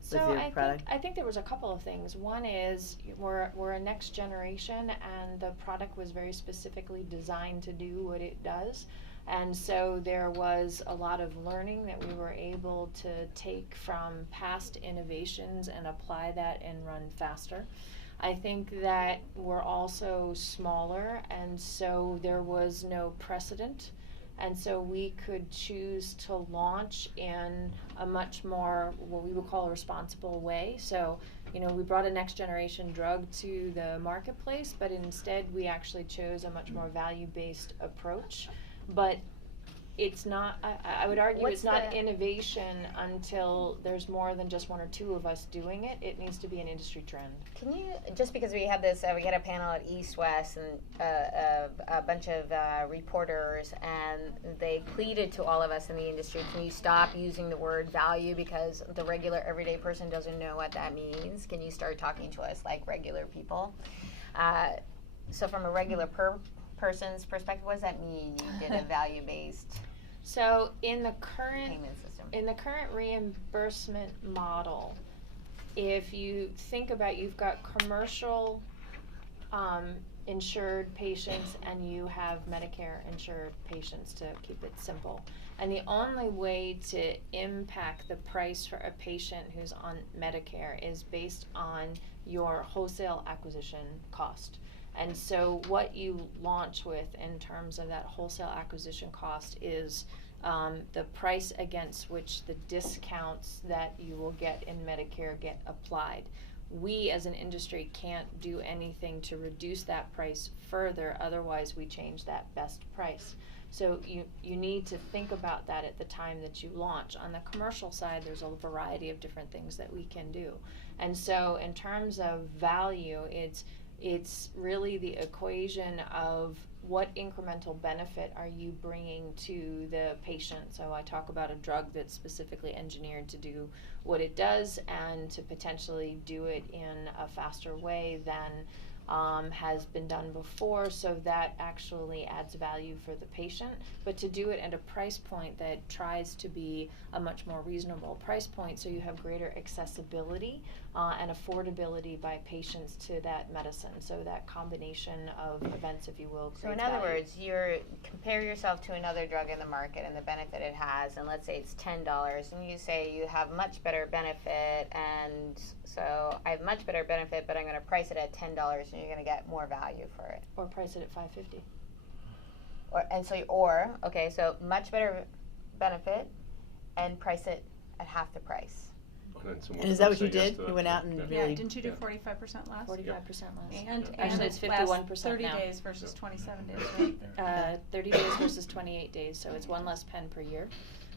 So with your product? I think there was a couple of things. One is we're a next generation, and the product was very specifically designed to do what it does. And so there was a lot of learning that we were able to take from past innovations and apply that and run faster. I think that we're also smaller, and so there was no precedent. And so we could choose to launch in a much more, what we would call a responsible way. So, you know, we brought a next generation drug to the marketplace, but instead we actually chose a much more value-based approach. But it's not, I would argue it's not innovation until there's more than just one or two of us doing it. It needs to be an industry trend. Can you, just because we had this, we had a panel at East West and a bunch of reporters, and they pleaded to all of us in the industry, can you stop using the word value because the regular everyday person doesn't know what that means? Can you start talking to us like regular people? So from a regular person's perspective, what does that mean? You did a value-based So in the current payment system. In the current reimbursement model, if you think about, you've got commercial insured patients and you have Medicare insured patients, to keep it simple. And the only way to impact the price for a patient who's on Medicare is based on your wholesale acquisition cost. And so what you launch with in terms of that wholesale acquisition cost is the price against which the discounts that you will get in Medicare get applied. We as an industry can't do anything to reduce that price further, otherwise we change that best price. So you need to think about that at the time that you launch. On the commercial side, there's a variety of different things that we can do. And so in terms of value, it's really the equation of what incremental benefit are you bringing to the patient. So I talk about a drug that's specifically engineered to do what it does and to potentially do it in a faster way than has been done before, so that actually adds value for the patient, but to do it at a price point that tries to be a much more reasonable price point, so you have greater accessibility and affordability by patients to that medicine. So that combination of events, if you will, creates So in other value. words, compare yourself to another drug in the market and the benefit it has, and let's say it's $10, and you say you have much better benefit, and so I have much better benefit, but I'm going to price it at $10, and you're going to get more value for it. Or price it at $550. So much better benefit, and price it at half the price. And is that what you did? You went out and Yeah, really... didn't you do 45% less? 45% less. And Actually, it's last 51% 30 now. days versus 27 days, right? 30 days versus 28 days, so it's one less pen per year.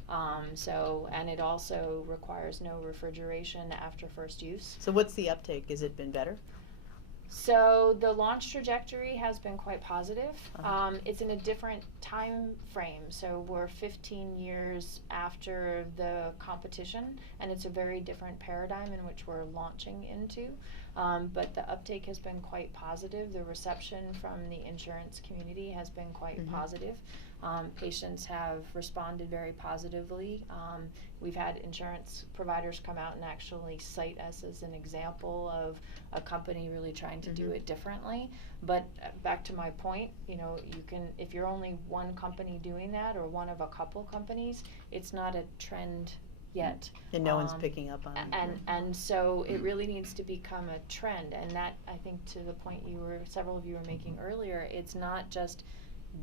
And it also requires no refrigeration after first use. So what's the uptake? Has it been better? So the launch trajectory has been quite positive. It's in a different time frame. So we're 15 years after the competition, and it's a very different paradigm in which we're launching into. But the uptake has been quite positive. The reception from the insurance community has been quite positive. Patients have responded very positively. We've had insurance providers come out and actually cite us as an example of a company really trying to do it differently. But back to my point, you know, you can, if you're only one company doing that or one of a couple companies, it's not a trend yet. And no one's picking up on it. And so it really needs to become a trend. And that, I think, to the point several of you were making earlier, it's not just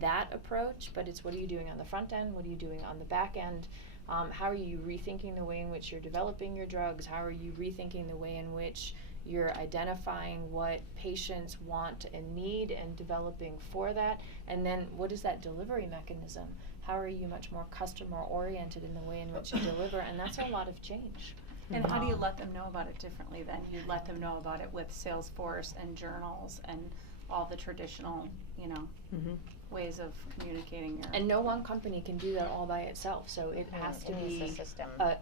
that approach, but it's what are you doing on the front end, what are you doing on the back end, how are you rethinking the way in which you're developing your drugs, how are you rethinking the way in which you're identifying what patients want and need and developing for that, and then what is that delivery mechanism? How are you much more customer oriented in the way in which you deliver? And that's a lot of change. And how do you let them know about it differently then? You let them know about it with Salesforce and journals and all the traditional, you know, ways of communicating your... And no one company can do that all by itself, so it has to be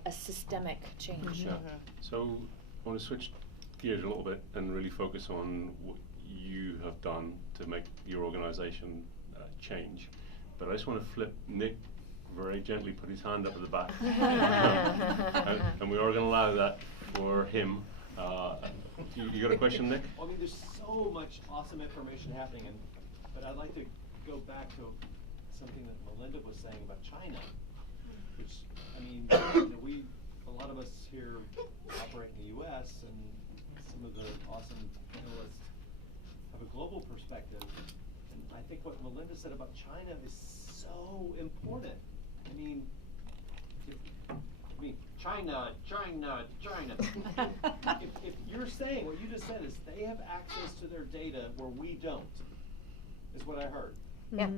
a systemic change. So I want to switch gears a little bit and really focus on what you have done to make your organization change. But I just want to flip Nick very gently, put his hand up at the back. And we are going to allow that for him. You got a question, Nick? Well, I mean, there's so much awesome information happening, but I'd like to go back to something that Melinda was saying about China, which, I mean, a lot of us here operate in the U.S., and some of the awesome panelists have a global perspective. And I think what Melinda said about China is so important. I mean, China. If you're saying what you just said is they have access to their data where we don't, is what I heard. Yeah.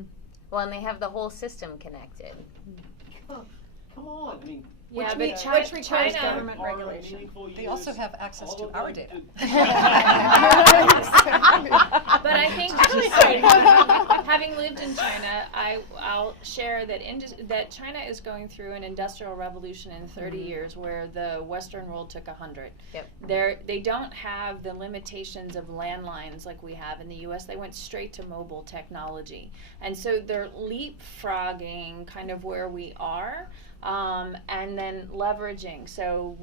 Well, and they have the whole system connected. Come on, I mean. Yeah, which requires China, government regulation. They also have access to our data. But I think, having lived in China, I'll share that that China is going through an industrial revolution in 30 years, where the Western world took 100. Yep. They don't have the limitations of landlines like we have in the U.S. They went straight to mobile technology, and so they're leapfrogging kind of where we are. And then leveraging. So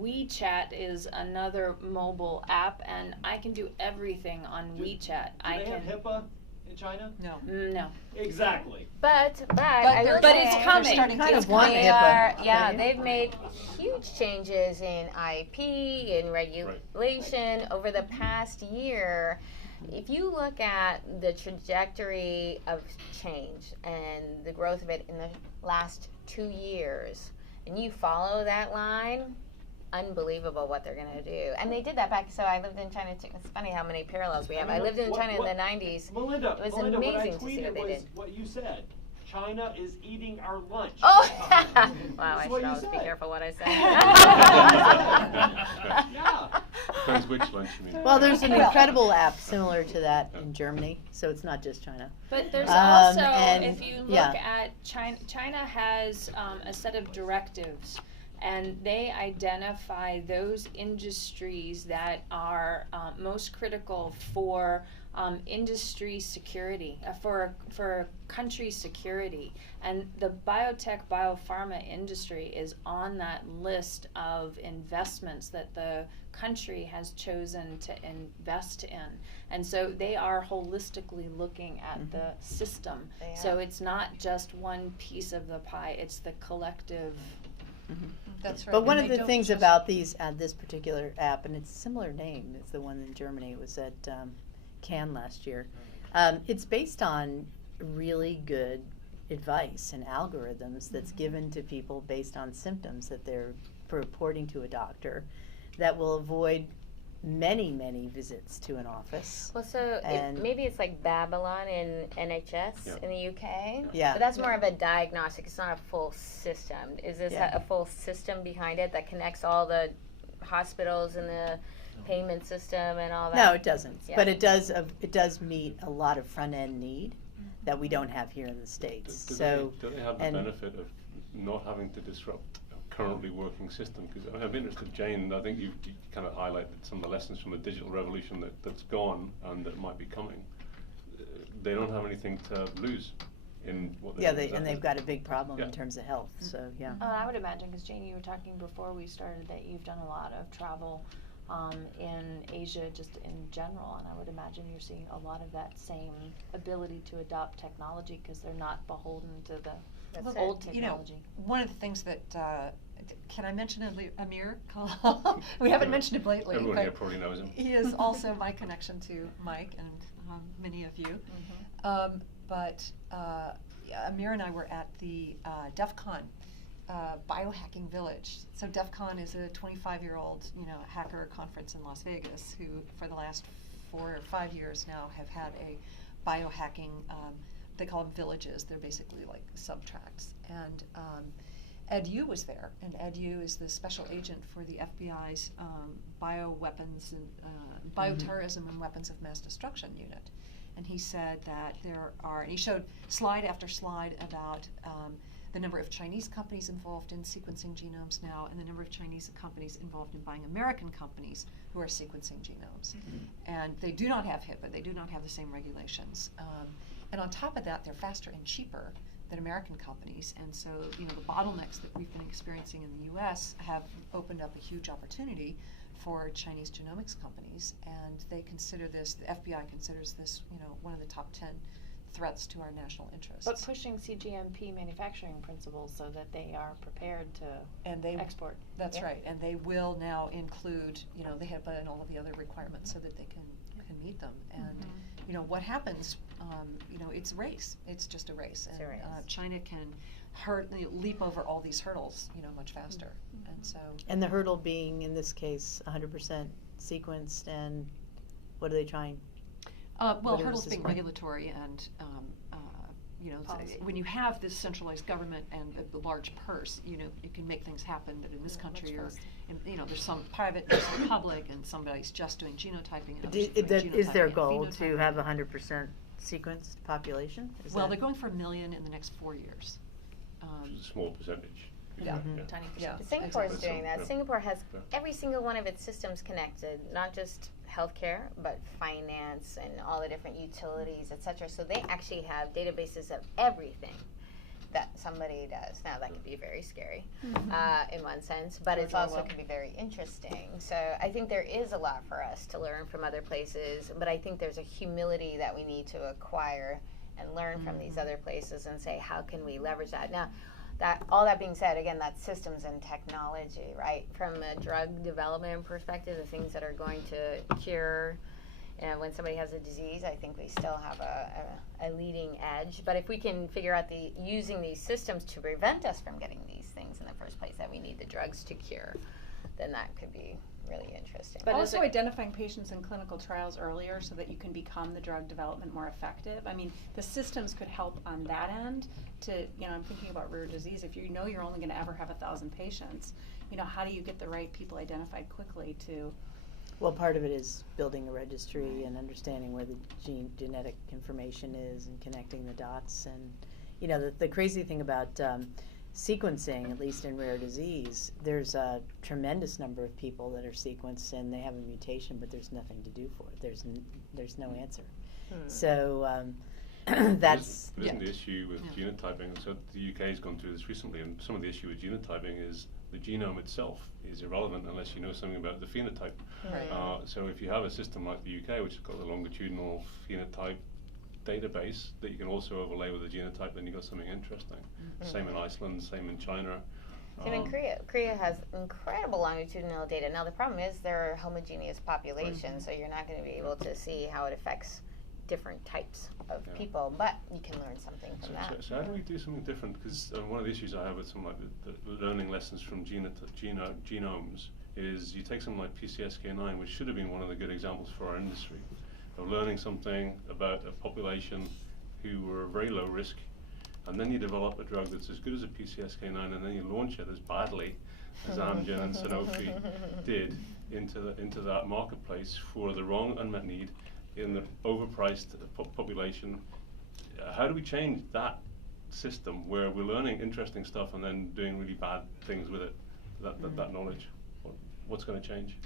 WeChat is another mobile app, and I can do everything on WeChat. Do they have HIPAA in China? No. No. Exactly. But it's coming. Kind of want HIPAA. Yeah, they've made huge changes in IP, in regulation over the past year. If you look at the trajectory of change and the growth of it in the last 2 years, and you follow that line, unbelievable what they're going to do. And they did that back, so I lived in China too. It's funny how many parallels we have. I lived in China in the 90s. Melinda, it was Melinda, amazing what I to see tweeted what they was did. what you said. China is eating our lunch. Oh, wow, I what should you always be said. careful what I say. Yeah. Depends which lunch you mean. Well, there's an incredible app similar to that in Germany, so it's not just China. But there's also, and if you look yeah. at China has a set of directives, and they identify those industries that are most critical for industry security, for country security. And the biotech, biopharma industry is on that list of investments that the country has chosen to invest in. And so they are holistically looking at the system. So it's not just one piece of the pie, it's the collective. That's right. But one And of they the don't things just- about this particular app, and it's a similar name as the one in Germany, it was at Cannes last year. It's based on really good advice and algorithms that's given to people based on symptoms that they're reporting to a doctor that will avoid many, many visits to an office. Well, so maybe it's like Babylon in NHS in the UK. Yeah. But that's more of a diagnostic. It's not a full system. Is this Yeah. a full system behind it that connects all the hospitals and the payment system and all that? No, it doesn't. Yeah. But it does meet a lot of front end need that we don't have here in the States. Do So they have the benefit of not having to disrupt a currently working system? Because I'm interested, Jane, I think you kind of highlighted some of the lessons from the digital revolution that's gone and that might be coming. They don't have anything to lose in what they're doing. and they've got a big problem in Yeah. terms of health. So yeah. I would imagine, because Jane, you were talking before we started that you've done a lot of travel in Asia just in general, and I would imagine you're seeing a lot of that same ability to adopt technology because they're not beholden to the old technology. One of the things that, can I mention Amir? We haven't mentioned him lately. Everyone but here probably knows him. He is also my connection to Mike and many of you. But Amir and I were at the DEF CON biohacking village. So DEF CON is a 25-year-old, hacker conference in Las Vegas who, for the last 4 or 5 years now, have had a biohacking. They call them villages. They're basically like subtracts. And Ed Yu was there, and Ed Yu is the special agent for the FBI's bioweapons and bioterrorism and weapons of mass destruction unit. And he said that there are, and he showed slide after slide about the number of Chinese companies involved in sequencing genomes now, and the number of Chinese companies involved in buying American companies who are sequencing genomes. And they do not have HIPAA, they do not have the same regulations. And on top of that, they're faster and cheaper than American companies. And so, the bottlenecks that we've been experiencing in the U.S. have opened up a huge opportunity for Chinese genomics companies, and they consider this, the FBI considers this, one of the top 10 threats to our national interests. But pushing CGMP manufacturing principles so that they are prepared to export. That's right, and they will now include, they have put in all of the other requirements so that they can meet them. And what happens, it's a race. It's just a race. It's a race. China can leap over all these hurdles, much faster. And so. And the hurdle being, in this case, 100% sequenced, and what are they trying? Hurdles being regulatory and, when you have this centralized government and the large purse, it can make things happen that in this country there's some private, there's some public, and somebody's just doing genotyping. And Is their goal to have 100% sequenced population? They're going for 1 million in the next 4 years. It's a small percentage. Yeah. Tiny percent. Yeah. Singapore is Exactly. doing that. Yeah. Singapore has Yeah. every single one of its systems connected, not just healthcare, but finance and all the different utilities, etc. So they actually have databases of everything that somebody does. Now that could be very scary in one sense, but it's also can be very interesting. So I think there is a lot for us to learn from other places, but I think there's a humility that we need to acquire and learn from these other places and say, how can we leverage that? Now, all that being said, again, that's systems and technology, right? From a drug development perspective, the things that are going to cure, when somebody has a disease, I think we still have a leading edge. But if we can figure out using these systems to prevent us from getting these things in the first place that we need the drugs to cure, then that could be really interesting. But also identifying patients in clinical trials earlier so that you can become the drug development more effective. I mean, the systems could help on that end to, I'm thinking about rare disease. If you know you're only going to ever have 1,000 patients, how do you get the right people identified quickly to? Well, part of it is building a registry and understanding where the genetic information is and connecting the dots. And, the crazy thing about sequencing, at least in rare disease, there's a tremendous number of people that are sequenced and they have a mutation, but there's nothing to do for it. There's no answer. So that's There isn't the issue with genotyping. So the UK has gone through this recently, and some of the issue with genotyping is the genome itself is irrelevant unless you know something about the phenotype. Right. So if you have a system like the UK, which has got the longitudinal phenotype database that you can also overlay with the genotype, then you've got something interesting. Same in Iceland, same in China. Same in Korea. Korea has incredible longitudinal data. Now the problem is they're a homogeneous population, so you're not going to be able to see how it affects different types of people, but you can learn something from that. So how do we do something different? Because one of the issues I have with some like the learning lessons from genomes is you take something like PCSK9, which should have been one of the good examples for our industry, of learning something about a population who were very low risk, and then you develop a drug that's as good as a PCSK9, and then you launch it as badly as Amgen and Sanofi did into that marketplace for the wrong unmet need in the overpriced population. How do we change that system where we're learning interesting stuff and then doing really bad things with it, that knowledge? What's going to change?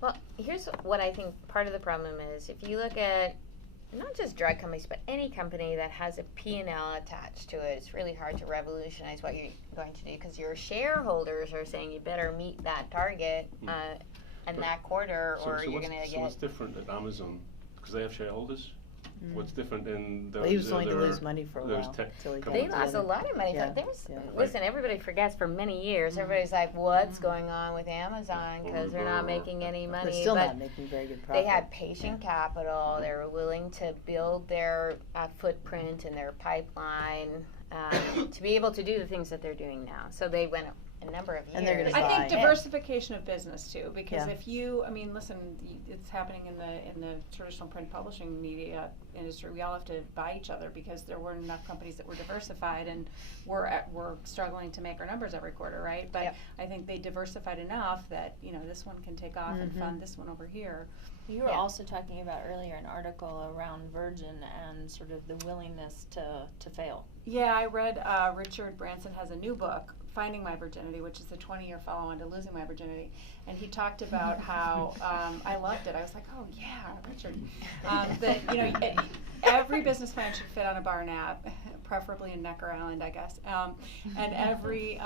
Well, here's what I think part of the problem is. If you look at not just drug companies, but any company that has a P&L attached to it, it's really hard to revolutionize what you're going to do because your shareholders are saying you better meet that target in that quarter or you're going to get... So what's different at Amazon? Because they have shareholders? What's different in those he was going to lose money for a while. They lost a lot of money. Listen, everybody forgets for many years. Everybody's like, what's going on with Amazon? Because they're not making any money. They're still not making very good profit. They had patient capital. They were willing to build their footprint and their pipeline to be able to do the things that they're doing now. So they went a number of years. And they're gonna I think diversification of business too, because Yeah. if you, listen, it's happening in the traditional print publishing media industry. We all have to buy each other because there weren't enough companies that were diversified, and we're struggling to make our numbers every quarter, right? But I think they diversified enough that this one can take off and fund this one over here. You were also talking about earlier an article around Virgin and sort of the willingness to fail. Yeah, I read Richard Branson has a new book, Finding My Virginity, which is the 20-year follow-on to Losing My Virginity. And he talked about how, I loved it. I was like, oh yeah, Richard. every business plan should fit on a bar nap, preferably in Necker Island, I guess. And every,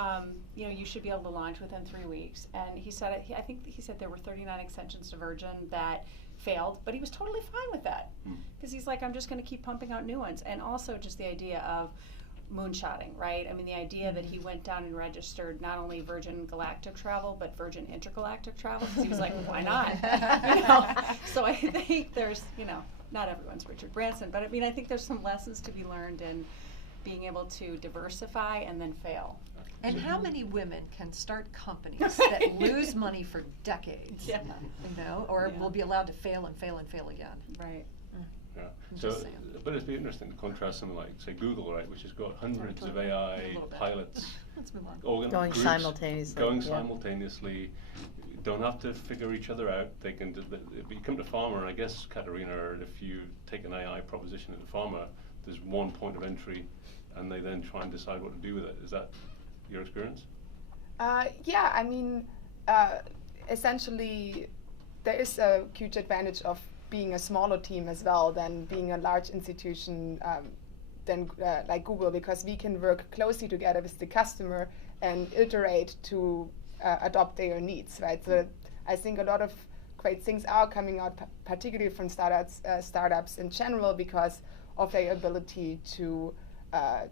you should be able to launch within 3 weeks. And he said, I think he said there were 39 extensions to Virgin that failed, but he was totally fine with that. Because he's like, I'm just going to keep pumping out new ones. And also just the idea of moonshotting, right? I mean, the idea that he went down and registered not only Virgin Galactic Travel, but Virgin Intergalactic Travel, because he was like, why not? So I think there's, not everyone's Richard Branson, but I mean, I think there's some lessons to be learned in being able to diversify and then fail. And how many women can start companies that lose money for decades, or will be allowed to fail and fail and fail again? Right. Yeah. But it'd be interesting to contrast something like, say, Google, right, which has got hundreds of AI pilots going simultaneously. Simultaneously, don't have to figure each other out. They can. If you come to pharma, and I guess Katharina, if you take an AI proposition into pharma, there's one point of entry, and they then try and decide what to do with it. Is that your experience? Yeah, I mean, essentially, there is a huge advantage of being a smaller team as well than being a large institution like Google, because we can work closely together with the customer and iterate to adopt their needs, right? So I think a lot of great things are coming out, particularly from startups in general, because of their ability to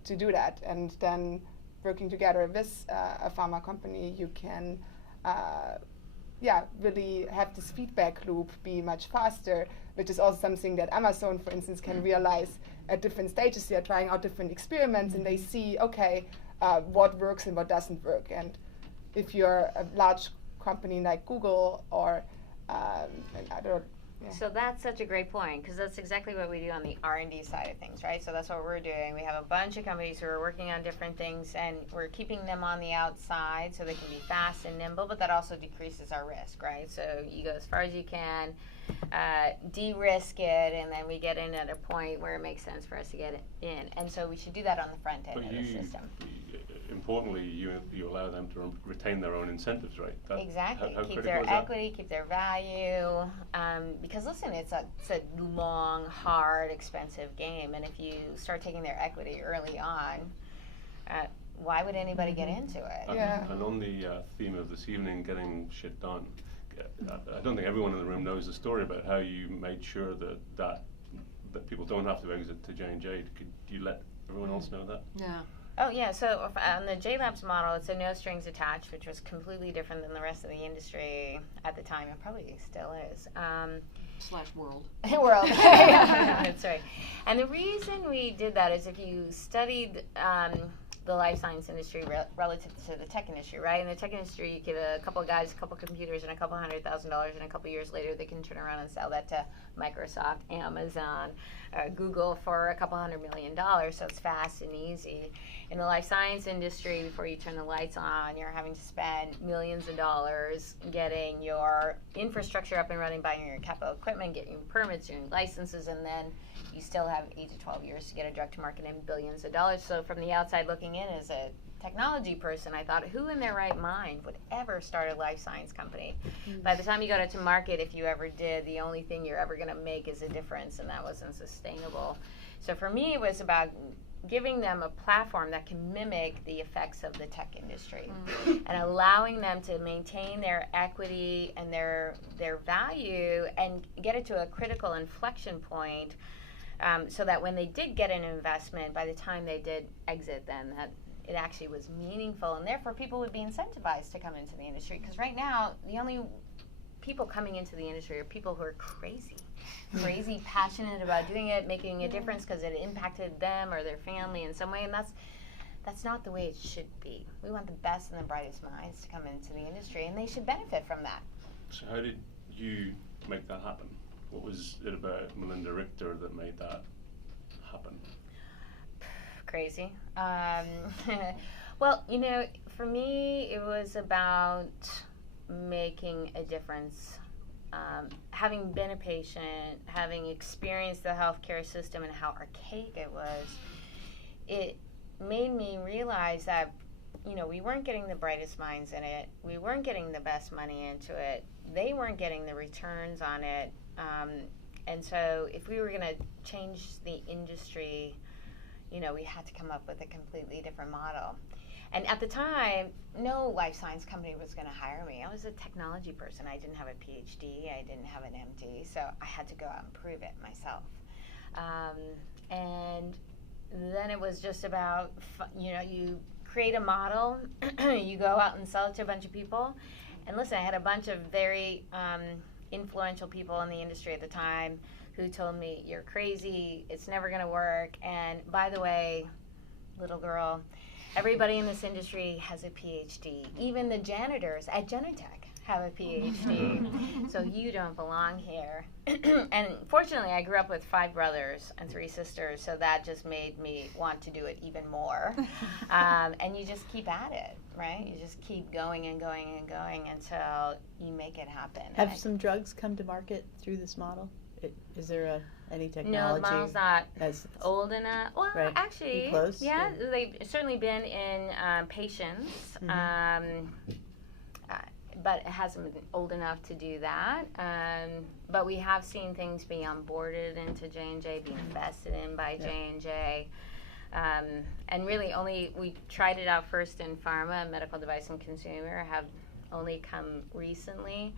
do that. And then working together with a pharma company, you can really have this feedback loop be much faster, which is also something that Amazon, for instance, can realize at different stages. They are trying out different experiments, and they see, okay, what works and what doesn't work. And if you're a large company like Google or another. So that's such a great point, because that's exactly what we do on the R&D side of things, right? So that's what we're doing. We have a bunch of companies who are working on different things, and we're keeping them on the outside so they can be fast and nimble, but that also decreases our risk, right? So you go as far as you can, de-risk it, and then we get in at a point where it makes sense for us to get it in. And so we should do that on the front end of the system. Importantly, you allow them to retain their own incentives, right? Exactly. Keep their equity, keep their value. Because listen, it's a long, hard, expensive game, and if you start taking their equity early on, why would anybody get into it? And on the theme of this evening, getting shit done, I don't think everyone in the room knows the story about how you made sure that people don't have to exit to J&J. Could you let everyone else know that? Yeah. Oh yeah, so on the JLABS model, it's a no strings attached, which was completely different than the rest of the industry at the time, and probably still is. /world. World. That's right. And the reason we did that is if you studied the life science industry relative to the tech industry, right? In the tech industry, you get a couple of guys, a couple of computers, and a couple $100,000, and a couple of years later, they can turn around and sell that to Microsoft, Amazon, Google for a couple $100 million. So it's fast and easy. In the life science industry, before you turn the lights on, you're having to spend millions of dollars getting your infrastructure up and running, buying your capital equipment, getting permits, getting licenses, and then you still have 8 to 12 years to get a drug to market and billions of dollars. So from the outside looking in, as a technology person, I thought, who in their right mind would ever start a life science company? By the time you got it to market, if you ever did, the only thing you're ever going to make is a difference, and that wasn't sustainable. So for me, it was about giving them a platform that can mimic the effects of the tech industry and allowing them to maintain their equity and their value and get it to a critical inflection point, so that when they did get an investment, by the time they did exit, then that it actually was meaningful, and therefore people would be incentivized to come into the industry. Because right now, the only people coming into the industry are people who are crazy, passionate about doing it, making a difference because it impacted them or their family in some way, and that's not the way it should be. We want the best and the brightest minds to come into the industry, and they should benefit from that. So how did you make that happen? What was it about Melinda Richter that made that happen? Crazy. Well, for me, it was about making a difference. Having been a patient, having experienced the healthcare system and how archaic it was, it made me realize that, we weren't getting the brightest minds in it. We weren't getting the best money into it. They weren't getting the returns on it. And so if we were going to change the industry, you know, we had to come up with a completely different model. And at the time, no life science company was going to hire me. I was a technology person. I didn't have a PhD. I didn't have an MD. So I had to go out and prove it myself. And then it was just about, you know, you create a model, you go out and sell it to a bunch of people. And listen, I had a bunch of very influential people in the industry at the time who told me, you're crazy, it's never going to work. And by the way, little girl, everybody in this industry has a PhD. Even the janitors at Genentech have a PhD. So you don't belong here. And fortunately, I grew up with 5 brothers and 3 sisters, so that just made me want to do it even more. And you just keep at it, right? You just keep going and going and going until you make it happen. Have some drugs come to market through this model? Is there any technology? No, the model's not old enough. Well, right. actually, close? yeah, they've certainly been in patients, but it hasn't been old enough to do that. But we have seen things being onboarded into J&J, being invested in by J&J. And really we tried it out first in pharma, medical device and consumer, have only come recently.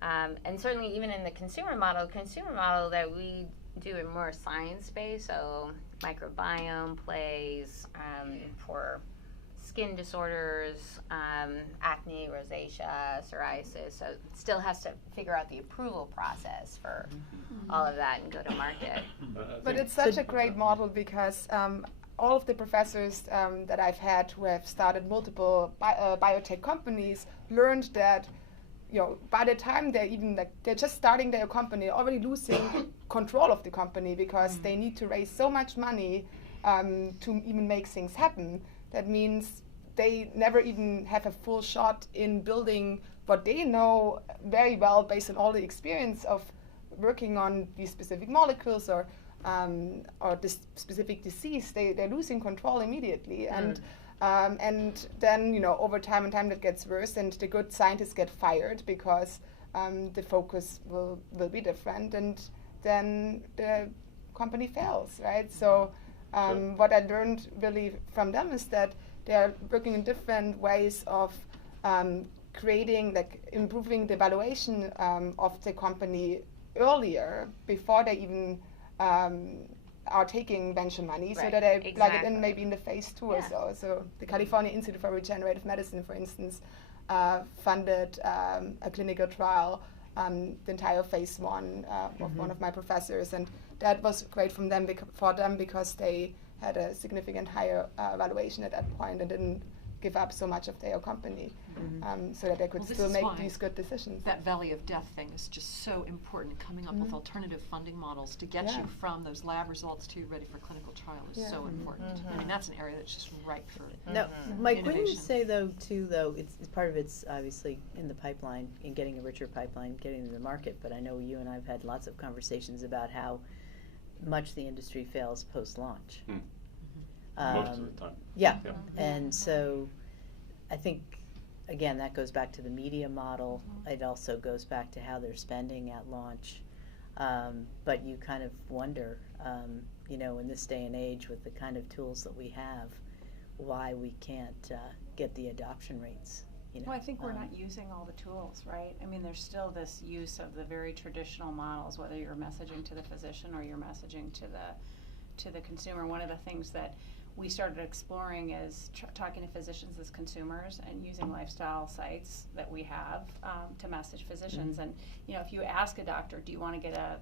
And certainly even in the consumer model that we do in more science-based, so microbiome plays for skin disorders, acne, rosacea, psoriasis, so it still has to figure out the approval process for all of that and go to market. But it's such a great model because all of the professors that I've had who have started multiple biotech companies learned that, you know, by the time they're just starting their company, already losing control of the company because they need to raise so much money to even make things happen. That means they never even have a full shot in building what they know very well based on all the experience of working on these specific molecules or this specific disease. They're losing control immediately. And then, you know, over time and time that gets worse, and the good scientists get fired because the focus will be different, and then the company fails, right? So what I learned really from them is that they are working in different ways of creating, like improving the valuation of the company earlier before they even are taking venture money, so that they plug it in maybe in the phase 2 or so. So the California Institute for Regenerative Medicine, for instance, funded a clinical trial, the entire phase 1 of one of my professors, and that was great for them because they had a significant higher valuation at that point and didn't give up so much of their company, so that they could still make these good decisions. That valley of death thing is just so important. Coming up with alternative funding models to get you from those lab results to ready for clinical trial is so important. I mean, that's an area that's just ripe for Now, Mike, innovation. wouldn't you say though, it's part of it's obviously in the pipeline, in getting a richer pipeline, getting to the market. But I know you and I've had lots of conversations about how much the industry fails post-launch. Most of the time. Yeah, and so I think, again, that goes back to the media model. It also goes back to how they're spending at launch. But you kind of wonder, you know, in this day and age with the kind of tools that we have, why we can't get the adoption rates. You know, Well, I think we're not using all the tools, right? I mean, there's still this use of the very traditional models, whether you're messaging to the physician or you're messaging to the consumer. One of the things that we started exploring is talking to physicians as consumers and using lifestyle sites that we have to message physicians. And, you know, if you ask a doctor, do you want to get a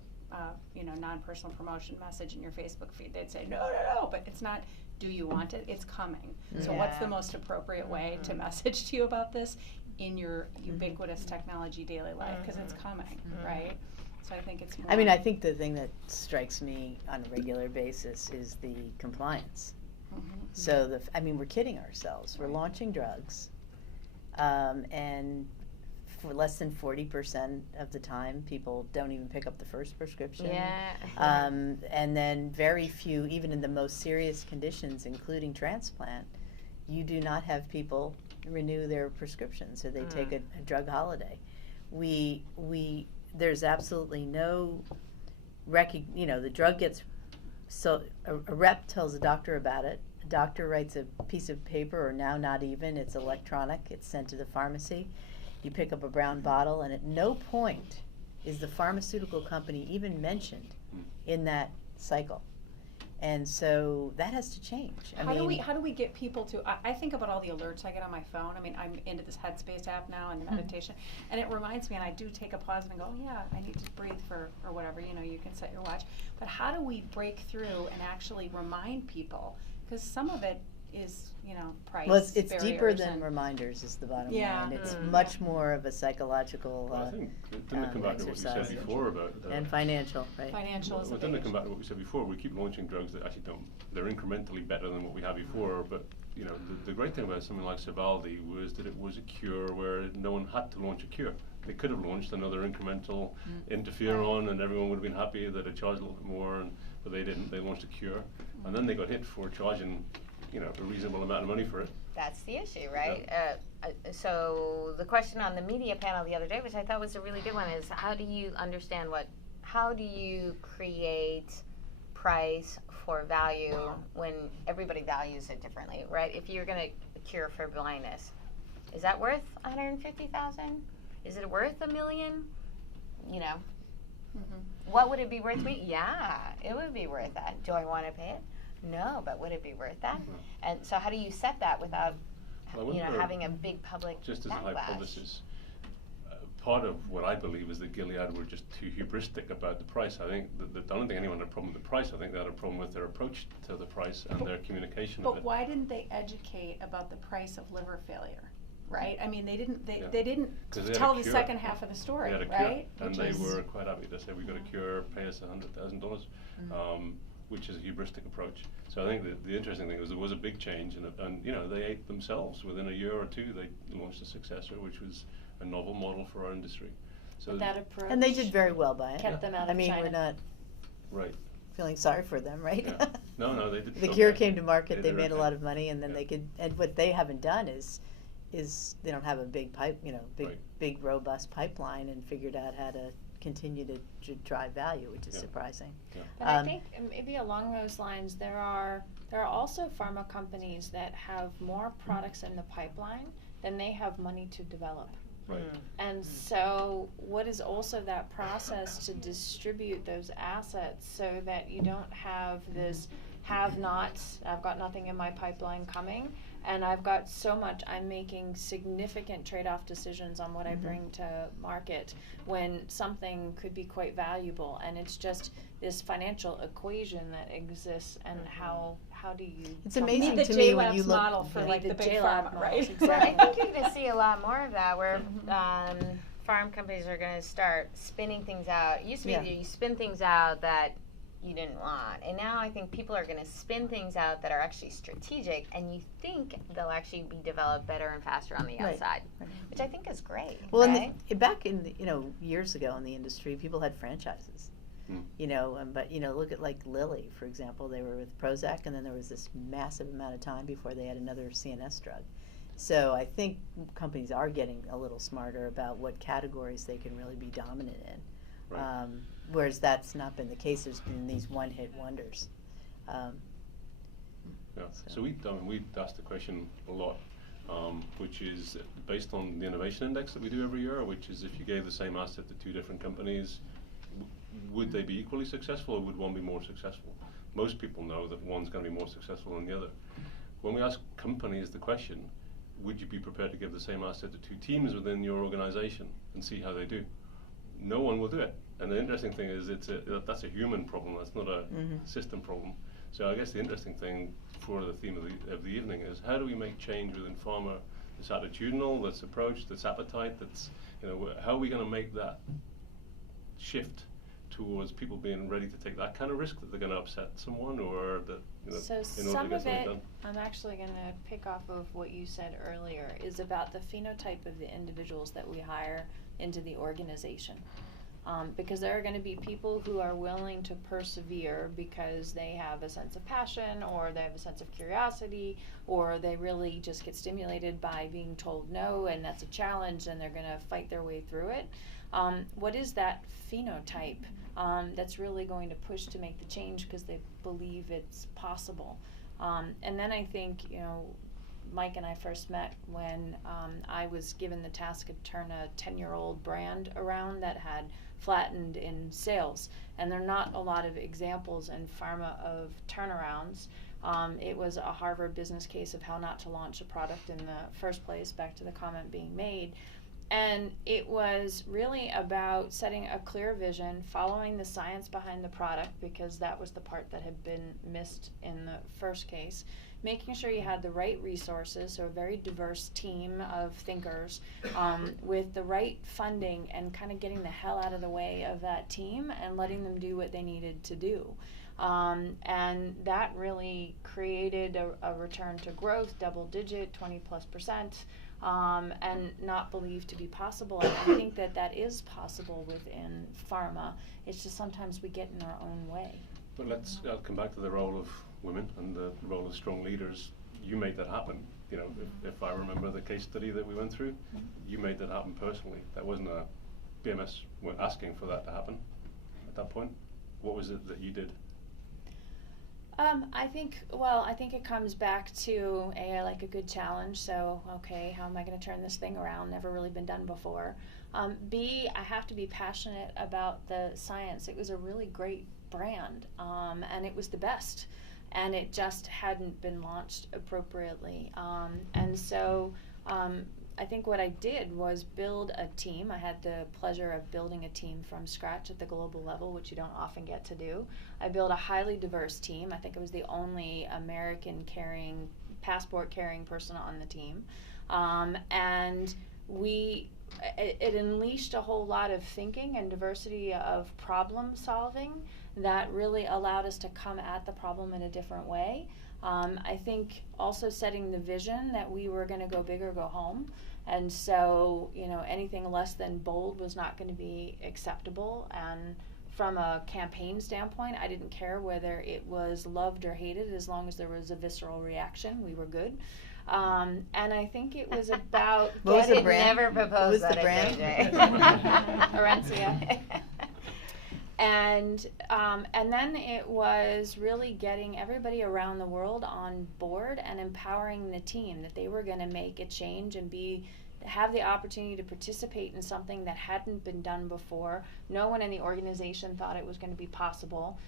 non-personal promotion message in your Facebook feed, they'd say, no, but it's not, do you want it? It's coming. So what's the most appropriate way to message to you about this in your ubiquitous technology daily life? Because it's coming, right? So I think it's more. I mean, I think the thing that strikes me on a regular basis is the compliance. So, we're kidding ourselves. We're launching drugs, and for less than 40% of the time, people don't even pick up the first prescription. And then very few, even in the most serious conditions, including transplant, you do not have people renew their prescriptions, so they take a drug holiday. There's absolutely no the drug gets, so a rep tells a doctor about it. A doctor writes a piece of paper, or now not even, it's electronic, it's sent to the pharmacy. You pick up a brown bottle, and at no point is the pharmaceutical company even mentioned in that cycle. And so that has to change. How do we get people to? I think about all the alerts I get on my phone. I mean, I'm into this Headspace app now and the meditation, and it reminds me. And I do take a pause and go, oh, yeah, I need to breathe or whatever. You can set your watch. But how do we break through and actually remind people? Because some of it is, price. Well, it's deeper barriers than reminders is the bottom Yeah. line. It's much more of a psychological Well, I think, didn't it come back to what you said exercise. before about... And financial, right? Financial is a Well, big didn't it come issue. back to what we said before? We keep launching drugs that actually they're incrementally better than what we had before, but the great thing about something like Sovaldi was that it was a cure where no one had to launch a cure. They could have launched another incremental interferon and everyone would have been happy that it charged a little bit more, but they didn't. They launched a cure, and then they got hit for charging a reasonable amount of money for it. That's the issue, right? So the question on the media panel the other day, which I thought was a really good one, is how do you create price for value when everybody values it differently, right? If you're going to cure for blindness, is that worth $150,000? Is it worth $1 million? What would it be worth me? Yeah, it would be worth that. Do I want to pay it? No, but would it be worth that? And so how do you set that without having a big public just as backlash? a hypothesis, part of what I believe is that Gilead were just too hubristic about the price. I think I don't think anyone had a problem with the price. I think they had a problem with their approach to the price and their communication of it. But why didn't they educate about the price of liver failure? Right? I mean, they didn't tell the second half of the story, they had a right? Cure, and they were quite happy to say, we got a cure, pay us $100,000, which is a hubristic approach. So I think the interesting thing was there was a big change, and they ate themselves. Within a year or two, they launched a successor, which was a novel model for our industry. So that approach. And they did very well by it. Kept them out of China. We're not right. feeling sorry for them, right? Yeah. No, they did. The cure came to market, they made a lot of money, and then they could. And what they haven't done is they don't have a big big robust pipeline, and figured out how to continue to drive value, which is surprising. Yeah. But I think maybe along those lines, there are also pharma companies that have more products in the pipeline than they have money to develop. Right. And so what is also that process to distribute those assets so that you don't have this have-nots, I've got nothing in my pipeline coming, and I've got so much, I'm making significant trade-off decisions on what I bring to market when something could be quite valuable, and it's just this financial equation that exists, and how do you... It's amazing to me when you look... model for like the big pharma, right? Exactly. I think you're going to see a lot more of that, where farm companies are going to start spinning things out. It used to be you spin things out that you didn't want, and now I think people are going to spin things out that are actually strategic, and you think they'll actually be developed better and faster on the outside, which I think is great. Well, right? back in years ago in the industry, people had franchises. But look at like Lilly, for example. They were with Prozac, and then there was this massive amount of time before they had another CNS drug. So I think companies are getting a little smarter about what categories they can really be dominant in. Right. Whereas that's not been the case. There's been these one-hit wonders. So we asked the question a lot, which is based on the innovation index that we do every year, which is if you gave the same asset to two different companies, would they be equally successful, or would one be more successful? Most people know that one's going to be more successful than the other. When we ask companies the question, would you be prepared to give the same asset to two teams within your organization and see how they do? No one will do it. And the interesting thing is that's a human problem, that's not a system problem. So I guess the interesting thing for the theme of the evening is how do we make change within pharma that's attitudinal, that's approach, that's appetite, that's, how are we going to make that shift towards people being ready to take that kind of risk that they're going to upset someone, or that, So some of it, I'm actually going to pick off of what you said earlier, is about the phenotype of the individuals that we hire into the organization. Because there are going to be people who are willing to persevere because they have a sense of passion, or they have a sense of curiosity, or they really just get stimulated by being told no, and that's a challenge, and they're going to fight their way through it. What is that phenotype that's really going to push to make the change because they believe it's possible. And then I think, Mike and I first met when I was given the task to turn a 10-year-old brand around that had flattened in sales. And there are not a lot of examples in pharma of turnarounds. It was a Harvard business case of how not to launch a product in the first place, back to the comment being made. And it was really about setting a clear vision, following the science behind the product, because that was the part that had been missed in the first case, making sure you had the right resources, so a very diverse team of thinkers, with the right funding, and kind of getting the hell out of the way of that team and letting them do what they needed to do. And that really created a return to growth, double-digit, 20+%, and not believed to be possible. And I think that is possible within pharma. It's just sometimes we get in our own way. But let's come back to the role of women and the role of strong leaders. You made that happen. If I remember the case study that we went through, you made that happen personally. That wasn't a BMS weren't asking for that to happen at that point. What was it that you did? I think it comes back to I like a good challenge. So, okay, how am I going to turn this thing around? Never really been done before. B, I have to be passionate about the science. It was a really great brand, and it was the best, and it just hadn't been launched appropriately. And so I think what I did was build a team. I had the pleasure of building a team from scratch at the global level, which you don't often get to do. I built a highly diverse team. I think I was the only American passport carrying person on the team. And it unleashed a whole lot of thinking and diversity of problem solving that really allowed us to come at the problem in a different way. I think also setting the vision that we were going to go big or go home. And so, anything less than bold was not going to be acceptable. And from a campaign standpoint, I didn't care whether it was loved or hated, as long as there was a visceral reaction, we were good. And I think it was about What was the brand? Never proposed What was that the brand? Orencia. And then it was really getting everybody around the world on board and empowering the team that they were going to make a change and have the opportunity to participate in something that hadn't been done before. No one in the organization thought it was going to be possible.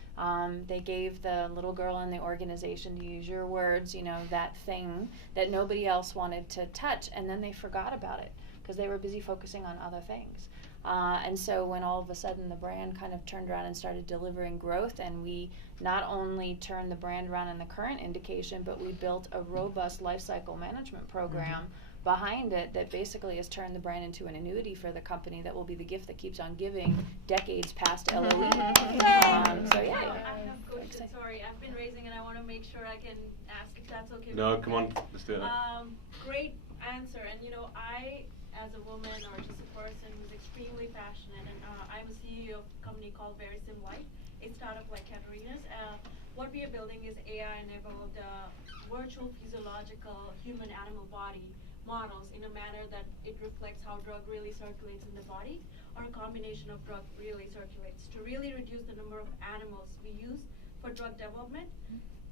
They gave the little girl in the organization, to use your words, that thing that nobody else wanted to touch, and then they forgot about it because they were busy focusing on other things. And so when all of a sudden the brand kind of turned around and started delivering growth, and we not only turned the brand around in the current indication, but we built a robust lifecycle management program behind it that basically has turned the brand into an annuity for the company that will be the gift that keeps on giving decades past LOE. So yeah. I have questions. Sorry, I've been raising and I want to make sure I can ask if that's okay. No, come on, let's do it. Great answer. And I, as a woman or just a person who's extremely passionate, and I'm a CEO of a company called Life, a startup like Katharina's. What we are building is AI-enabled virtual physiological human-animal body models in a manner that it reflects how drug really circulates in the body, or a combination of drug really circulates, to really reduce the number of animals we use for drug development,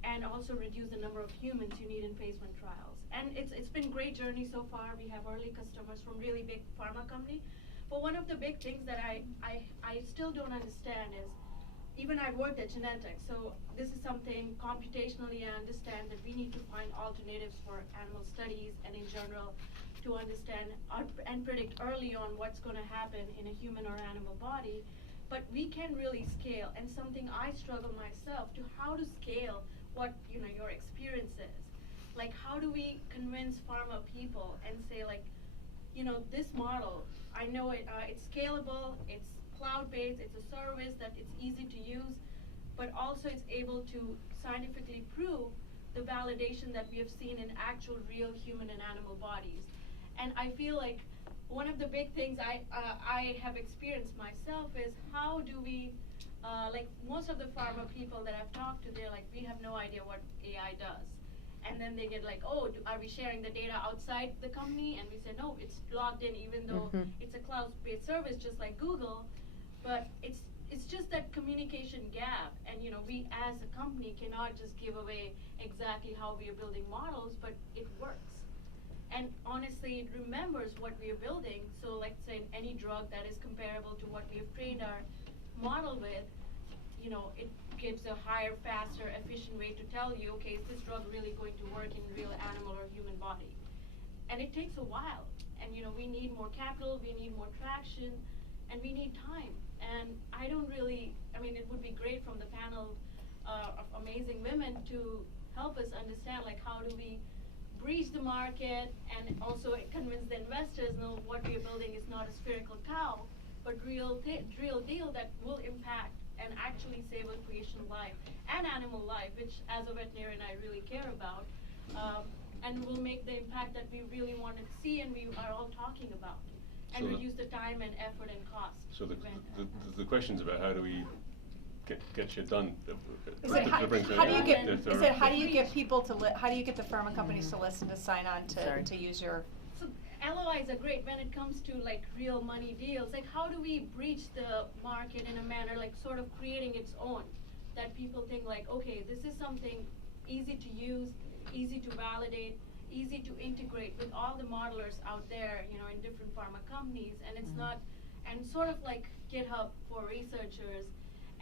and also reduce the number of humans you need in phase 1 trials. And it's been a great journey so far. We have early customers from really big pharma company. But one of the big things that I still don't understand is, even I worked at genetics, so this is something computationally I understand that we need to find alternatives for animal studies and in general to understand and predict early on what's going to happen in a human or animal body. But we can really scale, and something I struggle myself to how to scale what your experience is. Like, how do we convince pharma people and say, like, this model, I know it's scalable, it's cloud-based, it's a service that it's easy to use, but also it's able to scientifically prove the validation that we have seen in actual real human and animal bodies. And I feel like one of the big things I have experienced myself is, how do we, like most of the pharma people that I've talked to, they're like, we have no idea what AI does. And then they get like, oh, are we sharing the data outside the company? And we say, no, it's logged in, even though it's a cloud-based service just like Google. But it's it's just that communication gap, and we as a company cannot just give away exactly how we are building models, but it works. And honestly, it remembers what we are building. So let's say any drug that is comparable to what we have trained our model with, it gives a higher, faster, efficient way to tell you, okay, is this drug really going to work in real animal or human body? And it takes a while. And we need more capital, we need more traction, and we need time. And I mean, it would be great from the panel of amazing women to help us understand, like, how do we breach the market and also convince the investors, no, what we are building is not a spherical cow, but real deal that will impact and actually save a creation life and animal life, which as a veterinarian I really care about, and will make the impact that we really want to see and we are all talking about, and So reduce the time and effort and cost. So the question's about how do we get shit done. Is it how do you get how do you get people to how do you get the pharma companies to listen, to sign on to use your? So LOIs are great when it comes to like real money deals. Like, how do we breach the market in a manner like sort of creating its own, that people think like, okay, this is something easy to use, easy to validate, easy to integrate with all the modelers out there, in different pharma companies, and it's not, and sort of like GitHub for researchers.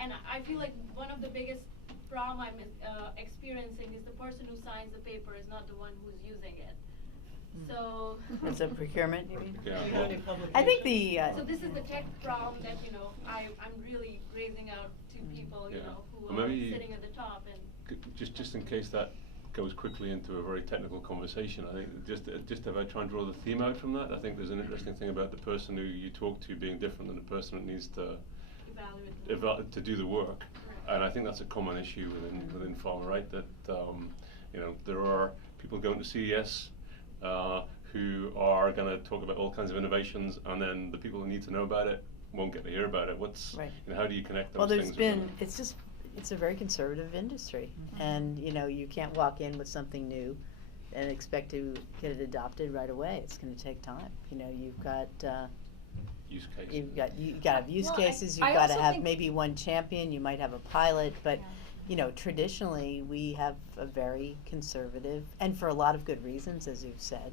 And I feel like one of the biggest problem I'm experiencing is the person who signs the paper is not the one who's using it. So It's a procurement, you mean? Yeah. I think the so this is the tech problem that I'm really raising out to people Yeah. who Well, are maybe sitting at the top and just in case that goes quickly into a very technical conversation, I think just if I try and draw the theme out from that, I think there's an interesting thing about the person who you talk to being different than the person that needs to to do the work. And I think that's a common issue within pharma, right? That there are people going to CES who are going to talk about all kinds of innovations, and then the people who need to know about it won't get to hear about it. Right. How do you connect those well, there's things? been it's a very conservative industry, and you can't walk in with something new and expect to get it adopted right away. It's going to take time. You've got use cases. you got to have use Well, cases. I You've got to also have think- maybe one champion. You might have a pilot, but traditionally we have a very conservative, and for a lot of good reasons, as you've said,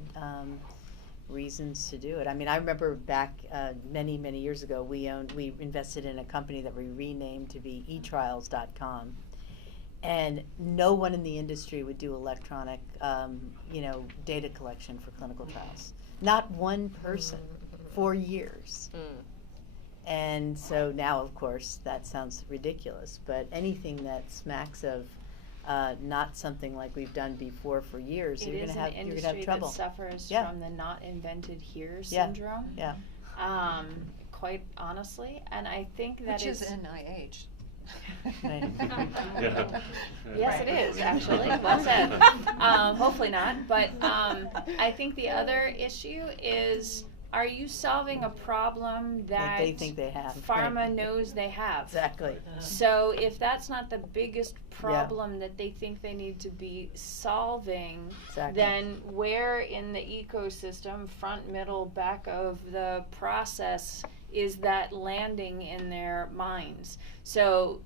reasons to do it. I mean, I remember back many years ago, we invested in a company that we renamed to be eTrials.com, and no one in the industry would do electronic, data collection for clinical trials. Not one person for years. And so now, of course, that sounds ridiculous, but anything that smacks of not something like we've done before for years, you're going to have trouble. That suffers Yeah. from the not invented here Yeah. syndrome. Yeah. Quite honestly, and I think that Which is is NIH. Right. Yeah. Yes, it is actually. Well said. Hopefully not, but I think the other issue is: are you solving a problem that they think they have, pharma right. knows they have? Exactly. So if that's not the biggest problem that they think they need to be solving, Exactly. then where in the ecosystem, front, middle, back of the process, is that landing in their minds? So,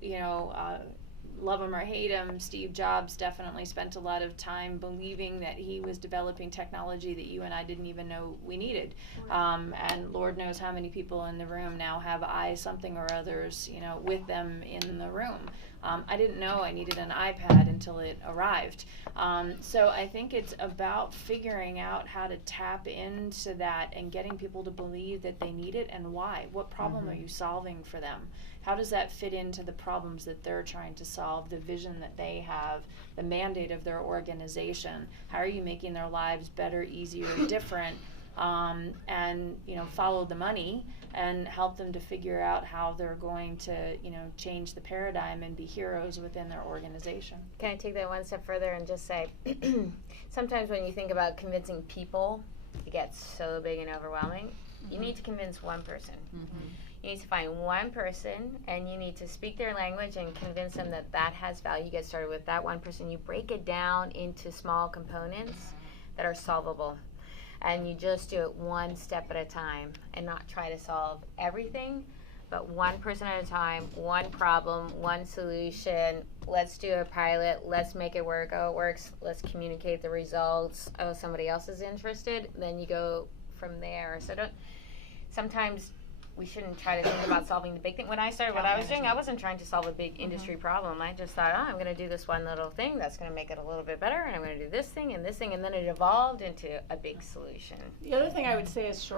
love him or hate him, Steve Jobs definitely spent a lot of time believing that he was developing technology that you and I didn't even know we needed. And Lord knows how many people in the room now have something or others, with them in the room. I didn't know I needed an iPad until it arrived. So I think it's about figuring out how to tap into that and getting people to believe that they need it and why. What problem are you solving for them? How does that fit into the problems that they're trying to solve, the vision that they have, the mandate of their organization? How are you making their lives better, easier, different? And follow the money and help them to figure out how they're going to change the paradigm and be heroes within their organization. Can I take that one step further and just say, sometimes when you think about convincing people, it gets so big and overwhelming. You need to convince one person. You need to find one person, and you need to speak their language and convince them that that has value. You get started with that one person. You break it down into small components that are solvable, and you just do it one step at a time and not try to solve everything, but one person at a time, one problem, one solution. Let's do a pilot. Let's make it work. Oh, it works. Let's communicate the results. Oh, somebody else is interested. Then you go from there. So sometimes we shouldn't try to think about solving the big thing. When I started what I was doing, I wasn't trying to solve a big industry problem. I just thought, I'm going to do this one little thing that's going to make it a little bit better, and I'm going to do this thing, and then it evolved into a big solution. The other thing I would say is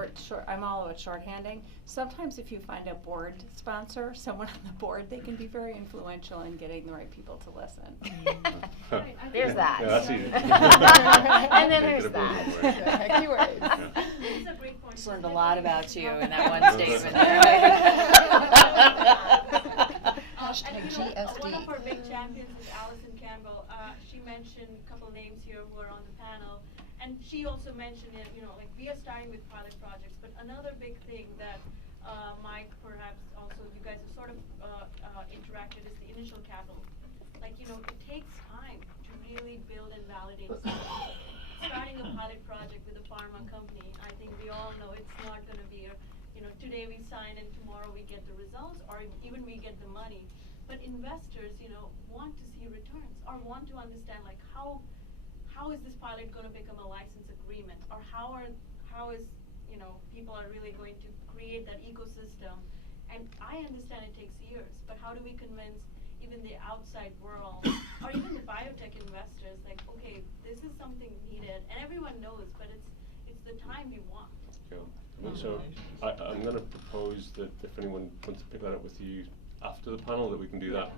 I'm all about shorthanding. Sometimes if you find a board sponsor, someone on the board, they can be very influential in getting the right people to listen. There's that. Yeah, that's easy. And then there's that. It's a great point. Just learned a lot about you in that one statement. And one of our big champions is Alison Campbell. She mentioned a couple names here who are on the panel, and she also mentioned it. Like we are starting with pilot projects, but another big thing that Mike, perhaps also you guys have sort of interacted is the initial capital. Like it takes time to really build and validate something. Starting a pilot project with a pharma company, I think we all know it's not going to be today we sign and tomorrow we get the results, or even we get the money. But investors, want to see returns or want to understand like how is this pilot going to become a license agreement, or how is people are really going to create that ecosystem. And I understand it takes years, but how do we convince even the outside world or even the biotech investors like, okay, this is something needed, and everyone knows, but it's the time we want. Yeah. So I'm going to propose that if anyone wants to pick that up with you after the panel, that we can do that.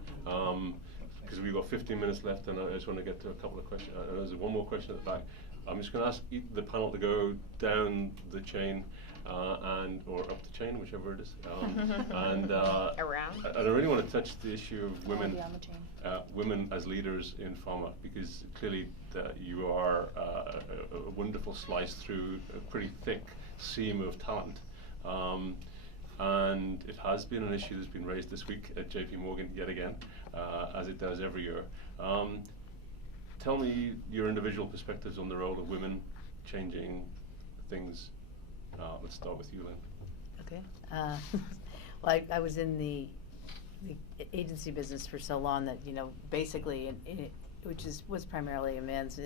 Because we've got 15 minutes left, and I just want to get to a couple of questions. There's one more question at the back. I'm just going to ask the panel to go down the chain or up the chain, whichever it is. And Around. I really want to touch the issue of women, women as leaders in pharma, because clearly you are a wonderful slice through a pretty thick seam of talent. And it has been an issue that's been raised this week at JP Morgan yet again, as it does every year. Tell me your individual perspectives on the role of women changing things. Let's start with you, Lynn. Okay. Well, I was in the agency business for so long that, basically, which was primarily a man's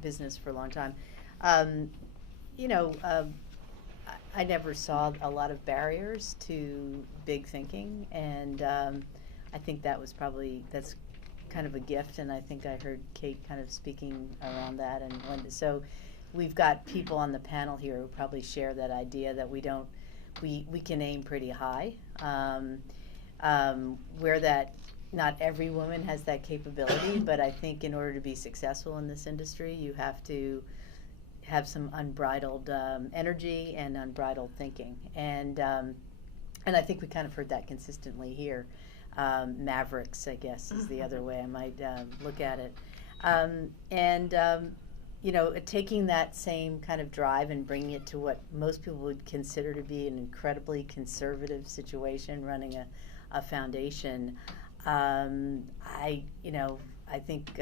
business for a long time. I never saw a lot of barriers to big thinking, and I think that's kind of a gift, and I think I heard Kate kind of speaking around that, and Linda. So we've got people on the panel here who probably share that idea that we can aim pretty high, where that not every woman has that capability, but I think in order to be successful in this industry, you have to have some unbridled energy and unbridled thinking, and I think we kind of heard that consistently here. Mavericks, I guess, is the other way I might look at it, taking that same kind of drive and bringing it to what most people would consider to be an incredibly conservative situation, running a foundation. I think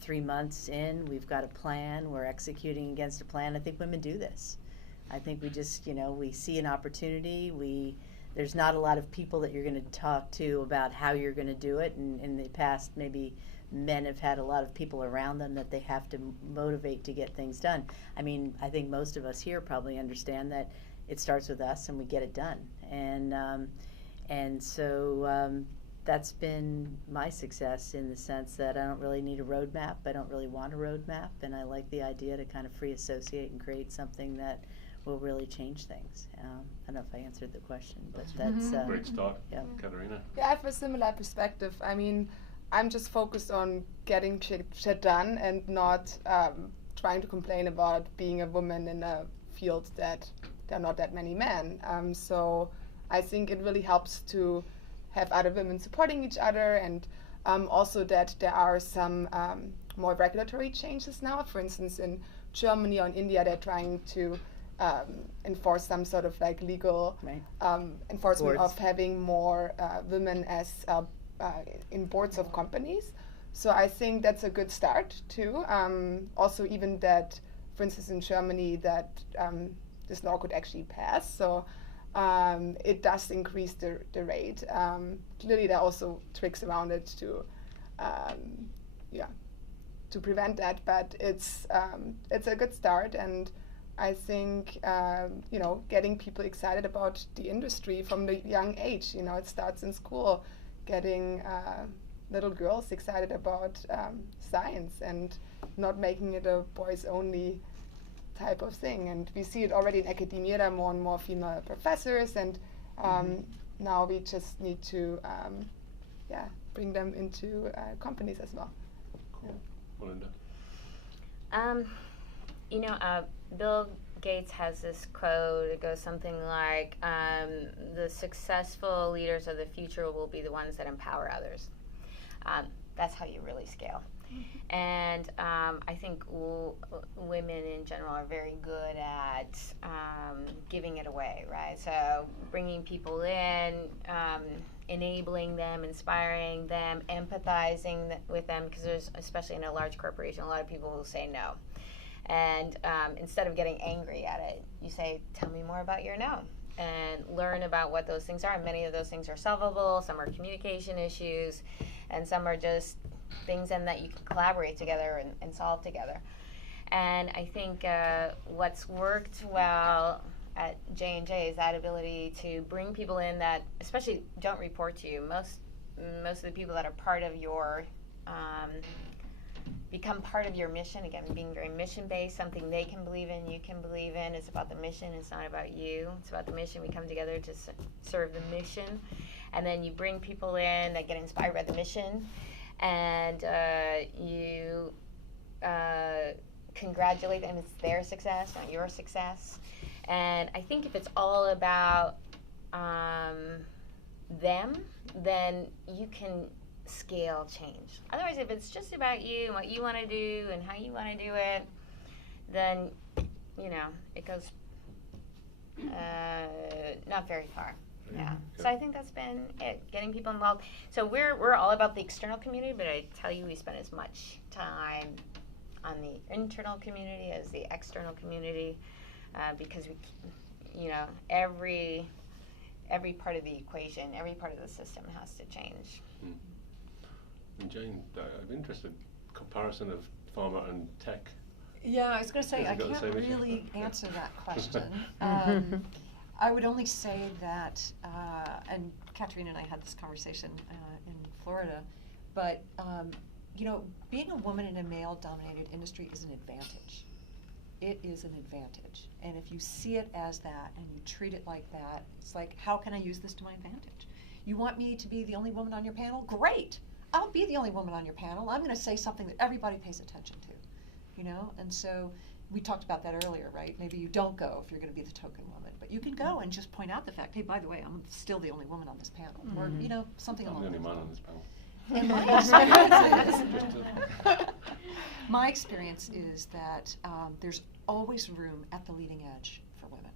3 months in, we've got a plan, we're executing against a plan. I think women do this. I think we just, we see an opportunity. There's not a lot of people that you're going to talk to about how you're going to do it. And in the past, maybe men have had a lot of people around them that they have to motivate to get things done. I mean, I think most of us here probably understand that it starts with us and we get it done. And so that's been my success, in the sense that I don't really need a roadmap. I don't really want a roadmap, and I like the idea to kind of free associate and create something that will really change things. I don't know if I answered the question, but that's great start. Yeah. Katharina? Yeah, I have a similar perspective. I mean, I'm just focused on getting shit done and not trying to complain about being a woman in a field that there are not that many men. So I think it really helps to have other women supporting each other, and also that there are some more regulatory changes now. For instance, in Germany or in India, they're trying to enforce some sort of like legal enforcement Boards. of having more women as in boards of companies. So I think that's a good start too. Also, even that, for instance, in Germany, that this law could actually pass. So it does increase the rate. Clearly, there are also tricks around it to prevent that, but it's a good start, and I think getting people excited about the industry from the young age. It starts in school, getting little girls excited about science and not making it a boys-only type of thing. And we see it already in academia. There are more and more female professors, and now we just need to bring them into companies as well. Cool. Melinda? Bill Gates has this quote. It goes something like, the successful leaders of the future will be the ones that empower others. That's how you really scale. And I think women in general are very good at giving it away, right? So bringing people in, enabling them, inspiring them, empathizing with them, because there's, especially in a large corporation, a lot of people who say no. And instead of getting angry at it, you say, tell me more about your no, and learn about what those things are. And many of those things are solvable, some are communication issues, and some are just things that you can collaborate together and solve together. And I think what's worked well at J&J is that ability to bring people in that especially don't report to you. Most of the people that are part of your become part of your mission, again, being very mission-based, something they can believe in, you can believe in. It's about the mission, it's not about you. It's about the mission. We come together to serve the mission. And then you bring people in that get inspired by the mission, and you congratulate them. It's their success, not your success. And I think if it's all about them, then you can scale change. Otherwise, if it's just about you and what you want to do and how you want to do it, then it goes not very far. Yeah. So I think that's been it, getting people involved. So we're all about the external community, but I tell you, we spend as much time on the internal community as the external community, because every part of the equation, every part of the system has to change. And Jane, I'm interested, comparison of pharma and tech. Yeah, I was going to say, I can't really answer that question. I would only say that, and Katharina and I had this conversation in Florida, but being a woman in a male-dominated industry is an advantage. It is an advantage. And if you see it as that and you treat it like that, it's like, how can I use this to my advantage? You want me to be the only woman on your panel? Great! I'll be the only woman on your panel. I'm going to say something that everybody pays attention to, And so we talked about that earlier, right? Maybe you don't go if you're going to be the token woman, but you can go and just point out the fact, hey, by the way, I'm still the only woman on this panel, or something along those lines. I'm the only man on this panel. And my experience is that there's always room at the leading edge for women,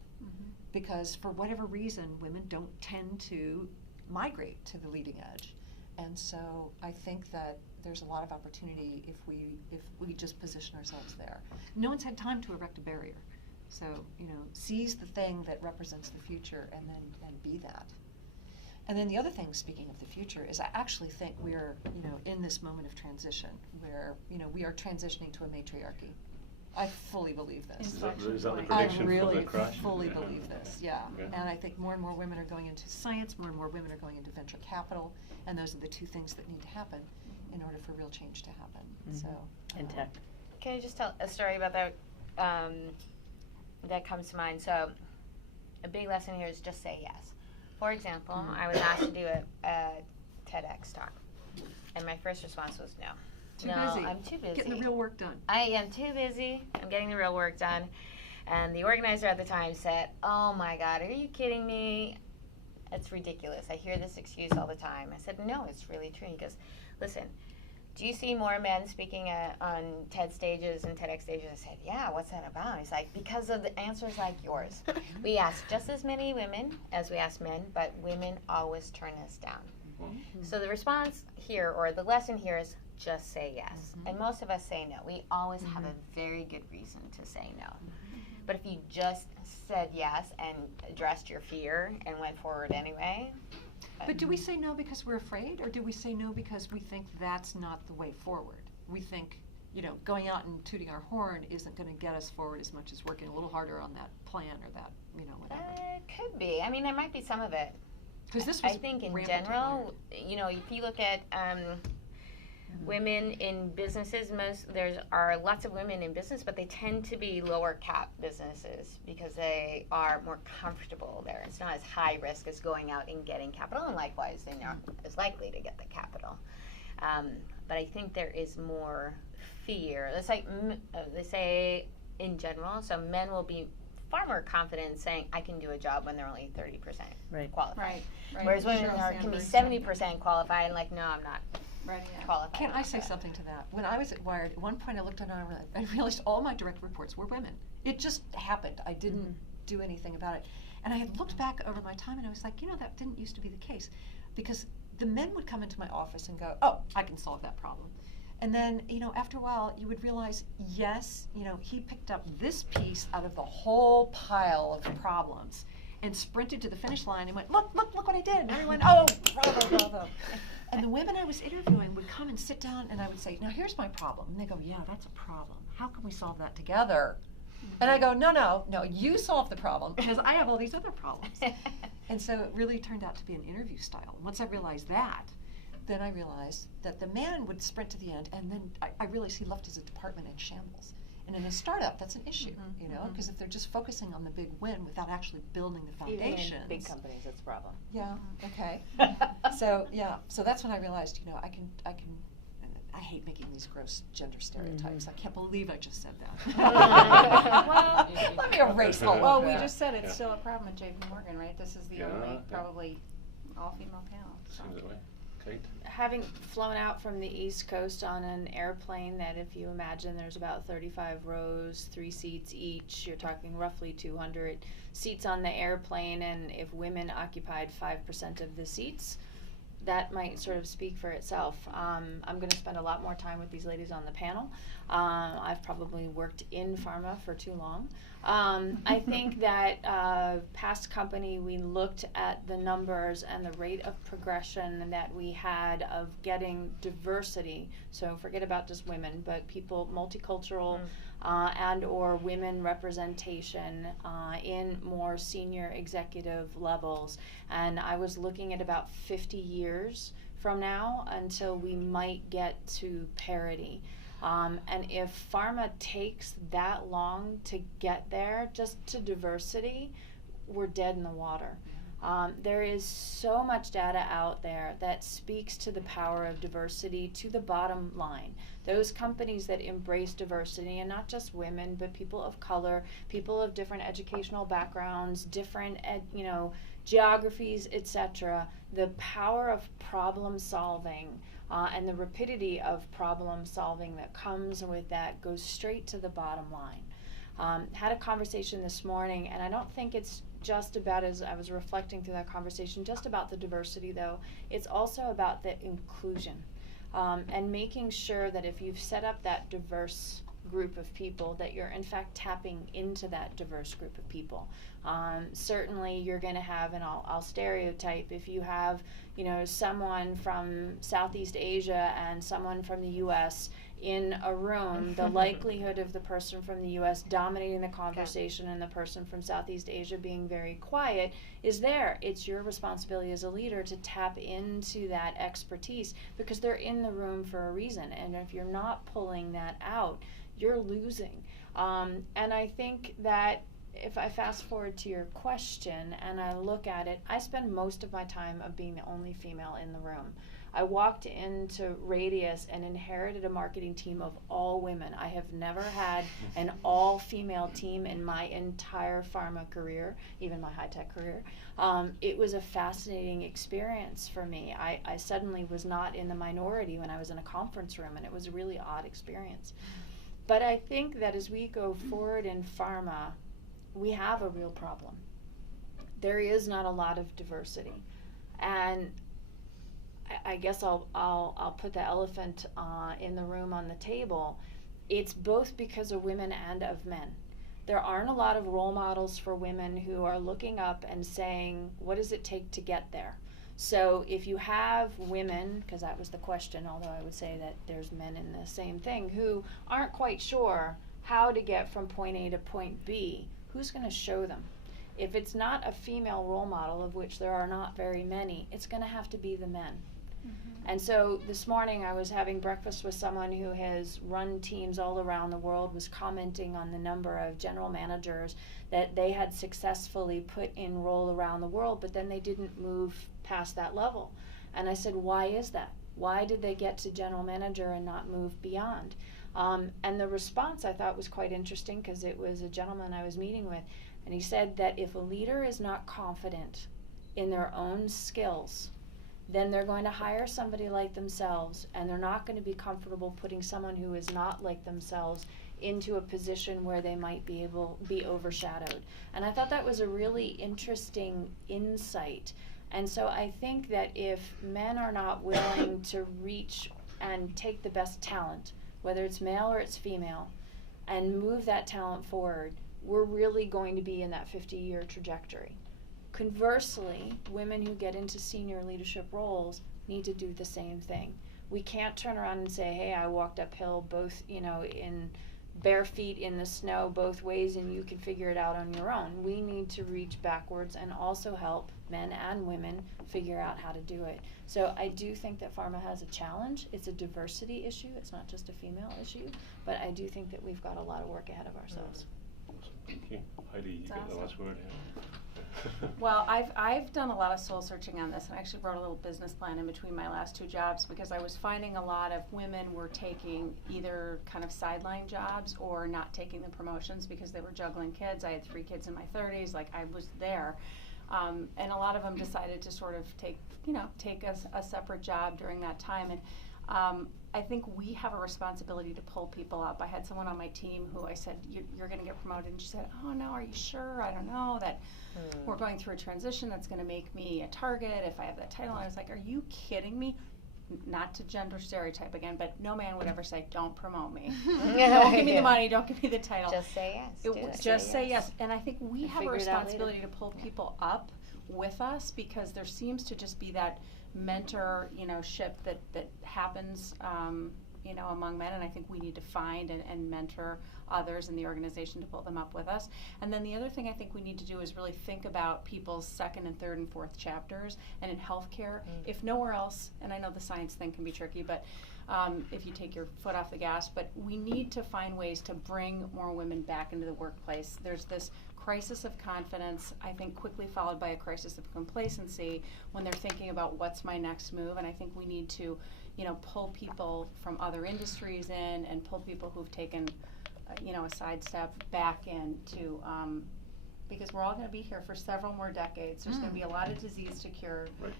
because for whatever reason, women don't tend to migrate to the leading edge. And so I think that there's a lot of opportunity if we just position ourselves there. No one's had time to erect a barrier. So, seize the thing that represents the future and be that. And then the other thing, speaking of the future, is I actually think we're, in this moment of transition where, we are transitioning to a matriarchy. I fully believe this. Is that the I prediction really for the crash? fully believe this, yeah. And I think more and more women are going into science, more and more women are going into venture capital, and those are the two things that need to happen in order for real change to happen. So. And tech. Can I just tell a story about that that comes to mind? So a big lesson here is just say yes. For example, I was asked to do a TEDx talk, and my first response was no. Too busy. I'm too busy. Getting the real work done. I am too busy. I'm getting the real work done. And the organizer at the time said, oh my God, are you kidding me? It's ridiculous. I hear this excuse all the time. I said, no, it's really true. He goes, listen, do you see more men speaking on TED stages and TEDx stages? I said, yeah, what's that about? He's like, because of the answers like yours. We ask just as many women as we ask men, but women always turn us down. So the response here, or the lesson here, is just say yes. And most of us say no. We always have a very good reason to say no. But if you just said yes and addressed your fear and went forward anyway. But do we say no because we're afraid, or do we say no because we think that's not the way forward? We think, going out and tooting our horn isn't going to get us forward as much as working a little harder on that plan or that, whatever. Could be. I mean, there might be some of it. Because this was I think in rampant general, if you look at women in businesses, there are lots of women in business, but they tend to be lower cap businesses because they are more comfortable there. It's not as high risk as going out and getting capital, and likewise, they're not as likely to get the capital. But I think there is more fear. It's like they say in general, so men will be far more confident saying, I can do a job when they're only 30% qualified. Right. Whereas women can be 70% qualified and like, no, I'm not qualified. Can I say something to that? When I was at Wired, at one point I looked on I realized all my direct reports were women. It just happened. I didn't do anything about it. And I had looked back over my time and I was like, that didn't used to be the case. Because the men would come into my office and go, oh, I can solve that problem. And then, after a while, you would realize, yes, he picked up this piece out of the whole pile of problems and sprinted to the finish line and went, look what I did. And everyone, oh, bravo. And the women I was interviewing would come and sit down and I would say, now here's my problem. And they go, yeah, that's a problem. How can we solve that together? And I go, no, you solve the problem because I have all these other problems. And so it really turned out to be an interview style. And once I realized that, then I realized that the man would sprint to the end, and then I realized he left his department in shambles. And in a startup, that's an issue, because if they're just focusing on the big win without actually building the foundations. Even in big companies, that's a problem. Yeah. Okay. So that's when I realized, I hate making these gross gender stereotypes. I can't believe I just said that. Well, let me erase all of Well, that. we just said it's still a problem at JP Morgan, right? This is the only probably all-female panel. So. Seems that way. Kate? Having flown out from the East Coast on an airplane that, if you imagine, there's about 35 rows, 3 seats each, you're talking roughly 200 seats on the airplane, and if women occupied 5% of the seats, that might sort of speak for itself. I'm going to spend a lot more time with these ladies on the panel. I've probably worked in pharma for too long. I think that past company, we looked at the numbers and the rate of progression that we had of getting diversity. So forget about just women, but people, multicultural and or women representation in more senior executive levels. And I was looking at about 50 years from now until we might get to parity. And if pharma takes that long to get there, just to diversity, we're dead in the water. There is so much data out there that speaks to the power of diversity to the bottom line. Those companies that embrace diversity, and not just women, but people of color, people of different educational backgrounds, different geographies, etc., the power of problem solving and the rapidity of problem solving that comes with that goes straight to the bottom line. Had a conversation this morning, and I don't think it's just about, as I was reflecting through that conversation, just about the diversity though. It's also about the inclusion and making sure that if you've set up that diverse group of people, that you're in fact tapping into that diverse group of people. Certainly you're going to have, and I'll stereotype, if you have someone from Southeast Asia and someone from the US in a room, the likelihood of the person from the US dominating the conversation and the person from Southeast Asia being very quiet is there. It's your responsibility as a leader to tap into that expertise because they're in the room for a reason, and if you're not pulling that out, you're losing. And I think that if I fast forward to your question and I look at it, I spend most of my time of being the only female in the room. I walked into Radius and inherited a marketing team of all women. I have never had an all-female team in my entire pharma career, even my high-tech career. It was a fascinating experience for me. I suddenly was not in the minority when I was in a conference room, and it was a really odd experience. But I think that as we go forward in pharma, we have a real problem. There is not a lot of diversity. And I guess I'll put the elephant in the room on the table. It's both because of women and of men. there aren't a lot of role models for women who are looking up and saying, what does it take to get there? So if you have women, because that was the question, although I would say that there's men in the same thing, who aren't quite sure how to get from point A to point B, who's going to show them? If it's not a female role model, of which there are not very many, it's going to have to be the men. And so this morning I was having breakfast with someone who has run teams all around the world, was commenting on the number of general managers that they had successfully put in role around the world, but then they didn't move past that level. And I said, why is that? Why did they get to general manager and not move beyond? And the response I thought was quite interesting, because it was a gentleman I was meeting with, and he said that if a leader is not confident in their own skills, then they're going to hire somebody like themselves, and they're not going to be comfortable putting someone who is not like themselves into a position where they might be overshadowed. And I thought that was a really interesting insight. And so I think that if men are not willing to reach and take the best talent, whether it's male or it's female, and move that talent forward, we're really going to be in that 50-year trajectory. Conversely, women who get into senior leadership roles need to do the same thing. We can't turn around and say, hey, I walked uphill both, in bare feet in the snow both ways, and you can figure it out on your own. We need to reach backwards and also help men and women figure out how to do it. So I do think that pharma has a challenge. It's a diversity issue. It's not just a female issue, but I do think that we've got a lot of work ahead of ourselves. Thank you. Heidi, you got the last word here. Well, I've done a lot of soul searching on this, and I actually wrote a little business plan in between my last two jobs, because I was finding a lot of women were taking either kind of sideline jobs or not taking the promotions because they were juggling kids. I had 3 kids in my 30s, like I was there. And a lot of them decided to sort of take a separate job during that time. And I think we have a responsibility to pull people up. I had someone on my team who I said, you're going to get promoted. And she said, oh, no, are you sure? I don't know. That we're going through a transition that's going to make me a target if I have that title. And I was like, are you kidding me? Not to gender stereotype again, but no man would ever say, don't promote me. Don't give me the money. Don't give me the title. Just say yes. Just say yes. And I think we have a responsibility to pull people up with us, because there seems to just be that mentorship that happens among men, and I think we need to find and mentor others in the organization to pull them up with us. And then the other thing I think we need to do is really think about people's second and third and fourth chapters. And in healthcare, if nowhere else, and I know the science thing can be tricky, but if you take your foot off the gas, but we need to find ways to bring more women back into the workplace. There's this crisis of confidence, I think, quickly followed by a crisis of complacency when they're thinking about what's my next move. And I think we need to, pull people from other industries in and pull people who've taken, a sidestep back into, because we're all going to be here for several more decades. There's going to be a lot of disease to cure. Right.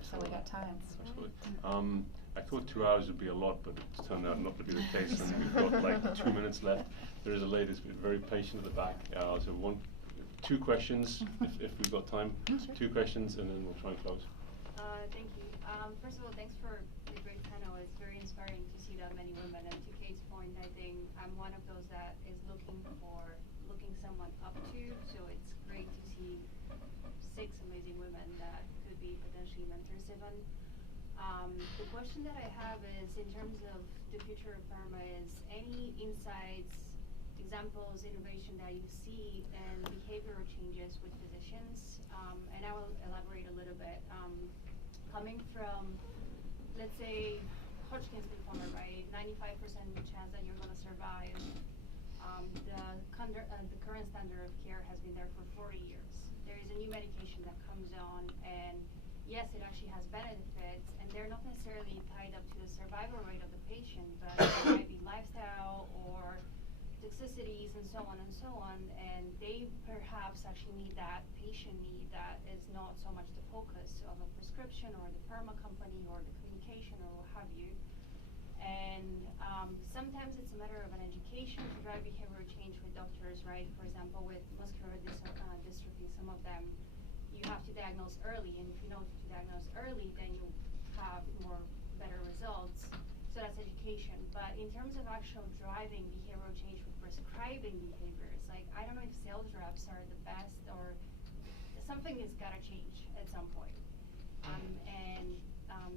So we got time. Absolutely. I thought 2 hours would be a lot, but it's turned out not to be the case, and we've got like 2 minutes left. There is a lady who's been very patient at the back. So 2 questions, if we've got time. Sure. 2 questions, and then we'll try and close. Thank you. First of all, thanks for the great panel. It's very inspiring to see that many women. And to Kate's point, I think I'm one of those that is looking someone up to. So it's great to see 6 amazing women that could be potentially mentors even. The question that I have is, in terms of the future of pharma, is any insights, examples, innovation that you see and behavioral changes with physicians? And I will elaborate a little bit. Coming from, let's say, Hodgkin's lymphoma, right? 95% chance that you're going to survive. The current standard of care has been there for 40 years. There is a new medication that comes on, and yes, it actually has benefits, and they're not necessarily tied up to the survival rate of the patient, but it might be lifestyle or toxicities and so on and so on, and they perhaps actually need that patient need that is not so much the focus of a prescription or the pharma company or the communication or what have you. And sometimes it's a matter of an education to drive behavioral change with doctors, right? For example, with muscular dystrophy, some of them you have to diagnose early, and if you know to diagnose early, then you have better results. So that's education. but in terms of actual driving behavioral change with prescribing behaviors, like I don't know if sales reps are the best, or something has got to change at some point.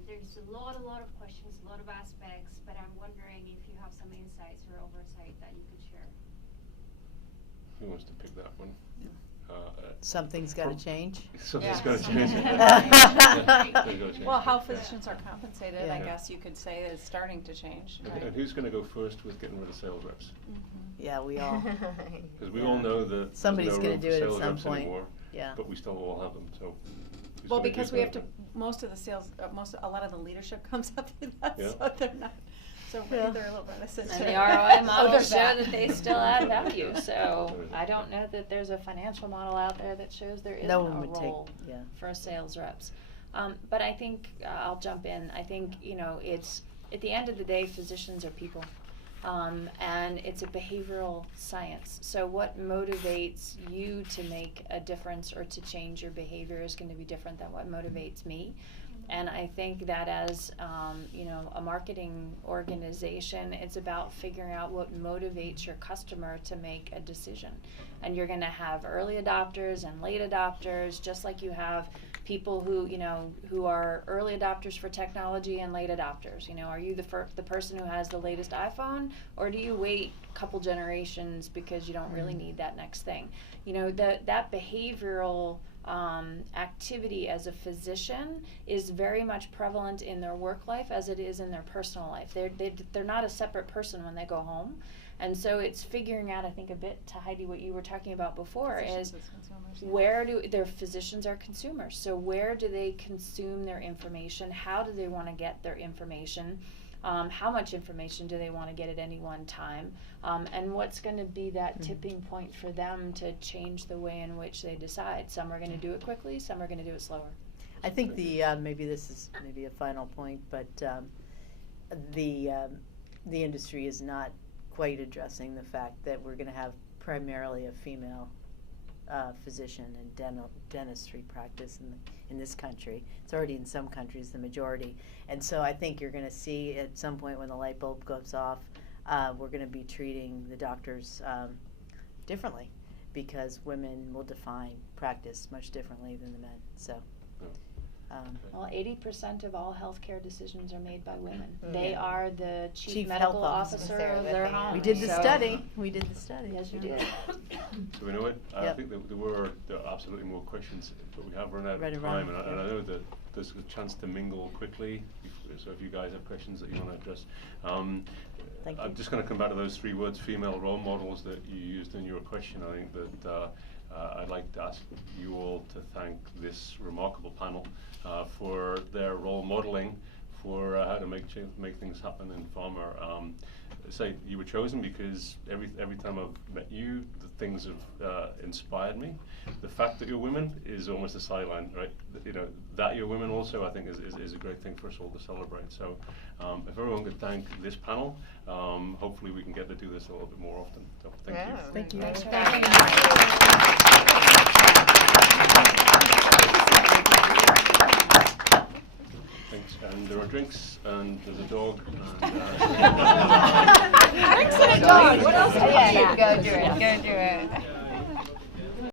There's a lot of questions, a lot of aspects, but I'm wondering if you have some insights or oversight that you could share. Who wants to pick that one? Something's got to change. Something's got to change. Well, how physicians are compensated, Yeah. I guess you could say, is starting to change. And, Right? and who's going to go first with getting rid of sales reps? Yeah, we all. Because we all know that Somebody's there's no gonna room do for it at sales some reps point. anymore, Yeah. but we still all have them. So. who's Well, gonna- because who's we have gonna to, do most of the sales, a lot of the leadership comes up through that, Yeah. so they're not, so Yeah. they're a little reticent. And to- the ROI models there's show that. that they still add value. So I don't know that there's a financial model out there that shows there isn't No a one would take. role Yeah. for sales reps. But I think I'll jump in. I think it's at the end of the day, physicians are people, and it's a behavioral science. So what motivates you to make a difference or to change your behavior is going to be different than what motivates me. And I think that as a marketing organization, it's about figuring out what motivates your customer to make a decision. And you're going to have early adopters and late adopters, just like you have people who are early adopters for technology and late adopters. Are you the person who has the latest iPhone, or do you wait a couple generations because you don't really need that next thing? That behavioral activity as a physician is very much prevalent in their work life as it is in their personal life. They're not a separate person when they go home. And so it's figuring out, I think, a bit to Heidi, what you were talking about before, Physicians is as consumers, yeah. where do their physicians are consumers. So where do they consume their information? How do they want to get their information? How much information do they want to get at any one time? And what's going to be that tipping point for them to change the way in which they decide? Some are going to do it quickly, some are going to do it slower. I think maybe this is maybe a final point, but the industry is not quite addressing the fact that we're going to have primarily a female physician and dentistry practice in this country. It's already in some countries the majority, and so I think you're going to see at some point when the light bulb goes off, we're going to be treating the doctors differently, because women will define practice much differently than the men. So. Well, 80% of all healthcare decisions are made by women. Mm-hmm. They are the chief Health medical officer officer of their home. We did the So- study. We did the study. Yes, you did. So we know it. I Yep. think that there are absolutely more questions, but we have run out Right of around, time, and yeah. I know that there's a chance to mingle quickly. So if you guys have questions that you want to address, Thank I'm you. just going to come back to those 3 words: female role models, that you used in your question. I think that I'd like to ask you all to thank this remarkable panel for their role modeling for how to make things happen in pharma. Say you were chosen because every time I've met you, the things have inspired me. The fact that you're women is almost a sideline, right? That you're women also, I think, is a great thing for us all to celebrate. So if everyone could thank this panel, hopefully we can get to do this a little bit more often. So thank you. Thank you. Thanks for having Thanks. And there are drinks, and there's a dog. And, Drinks and a dog. What else do you do? Go do it. Go do it.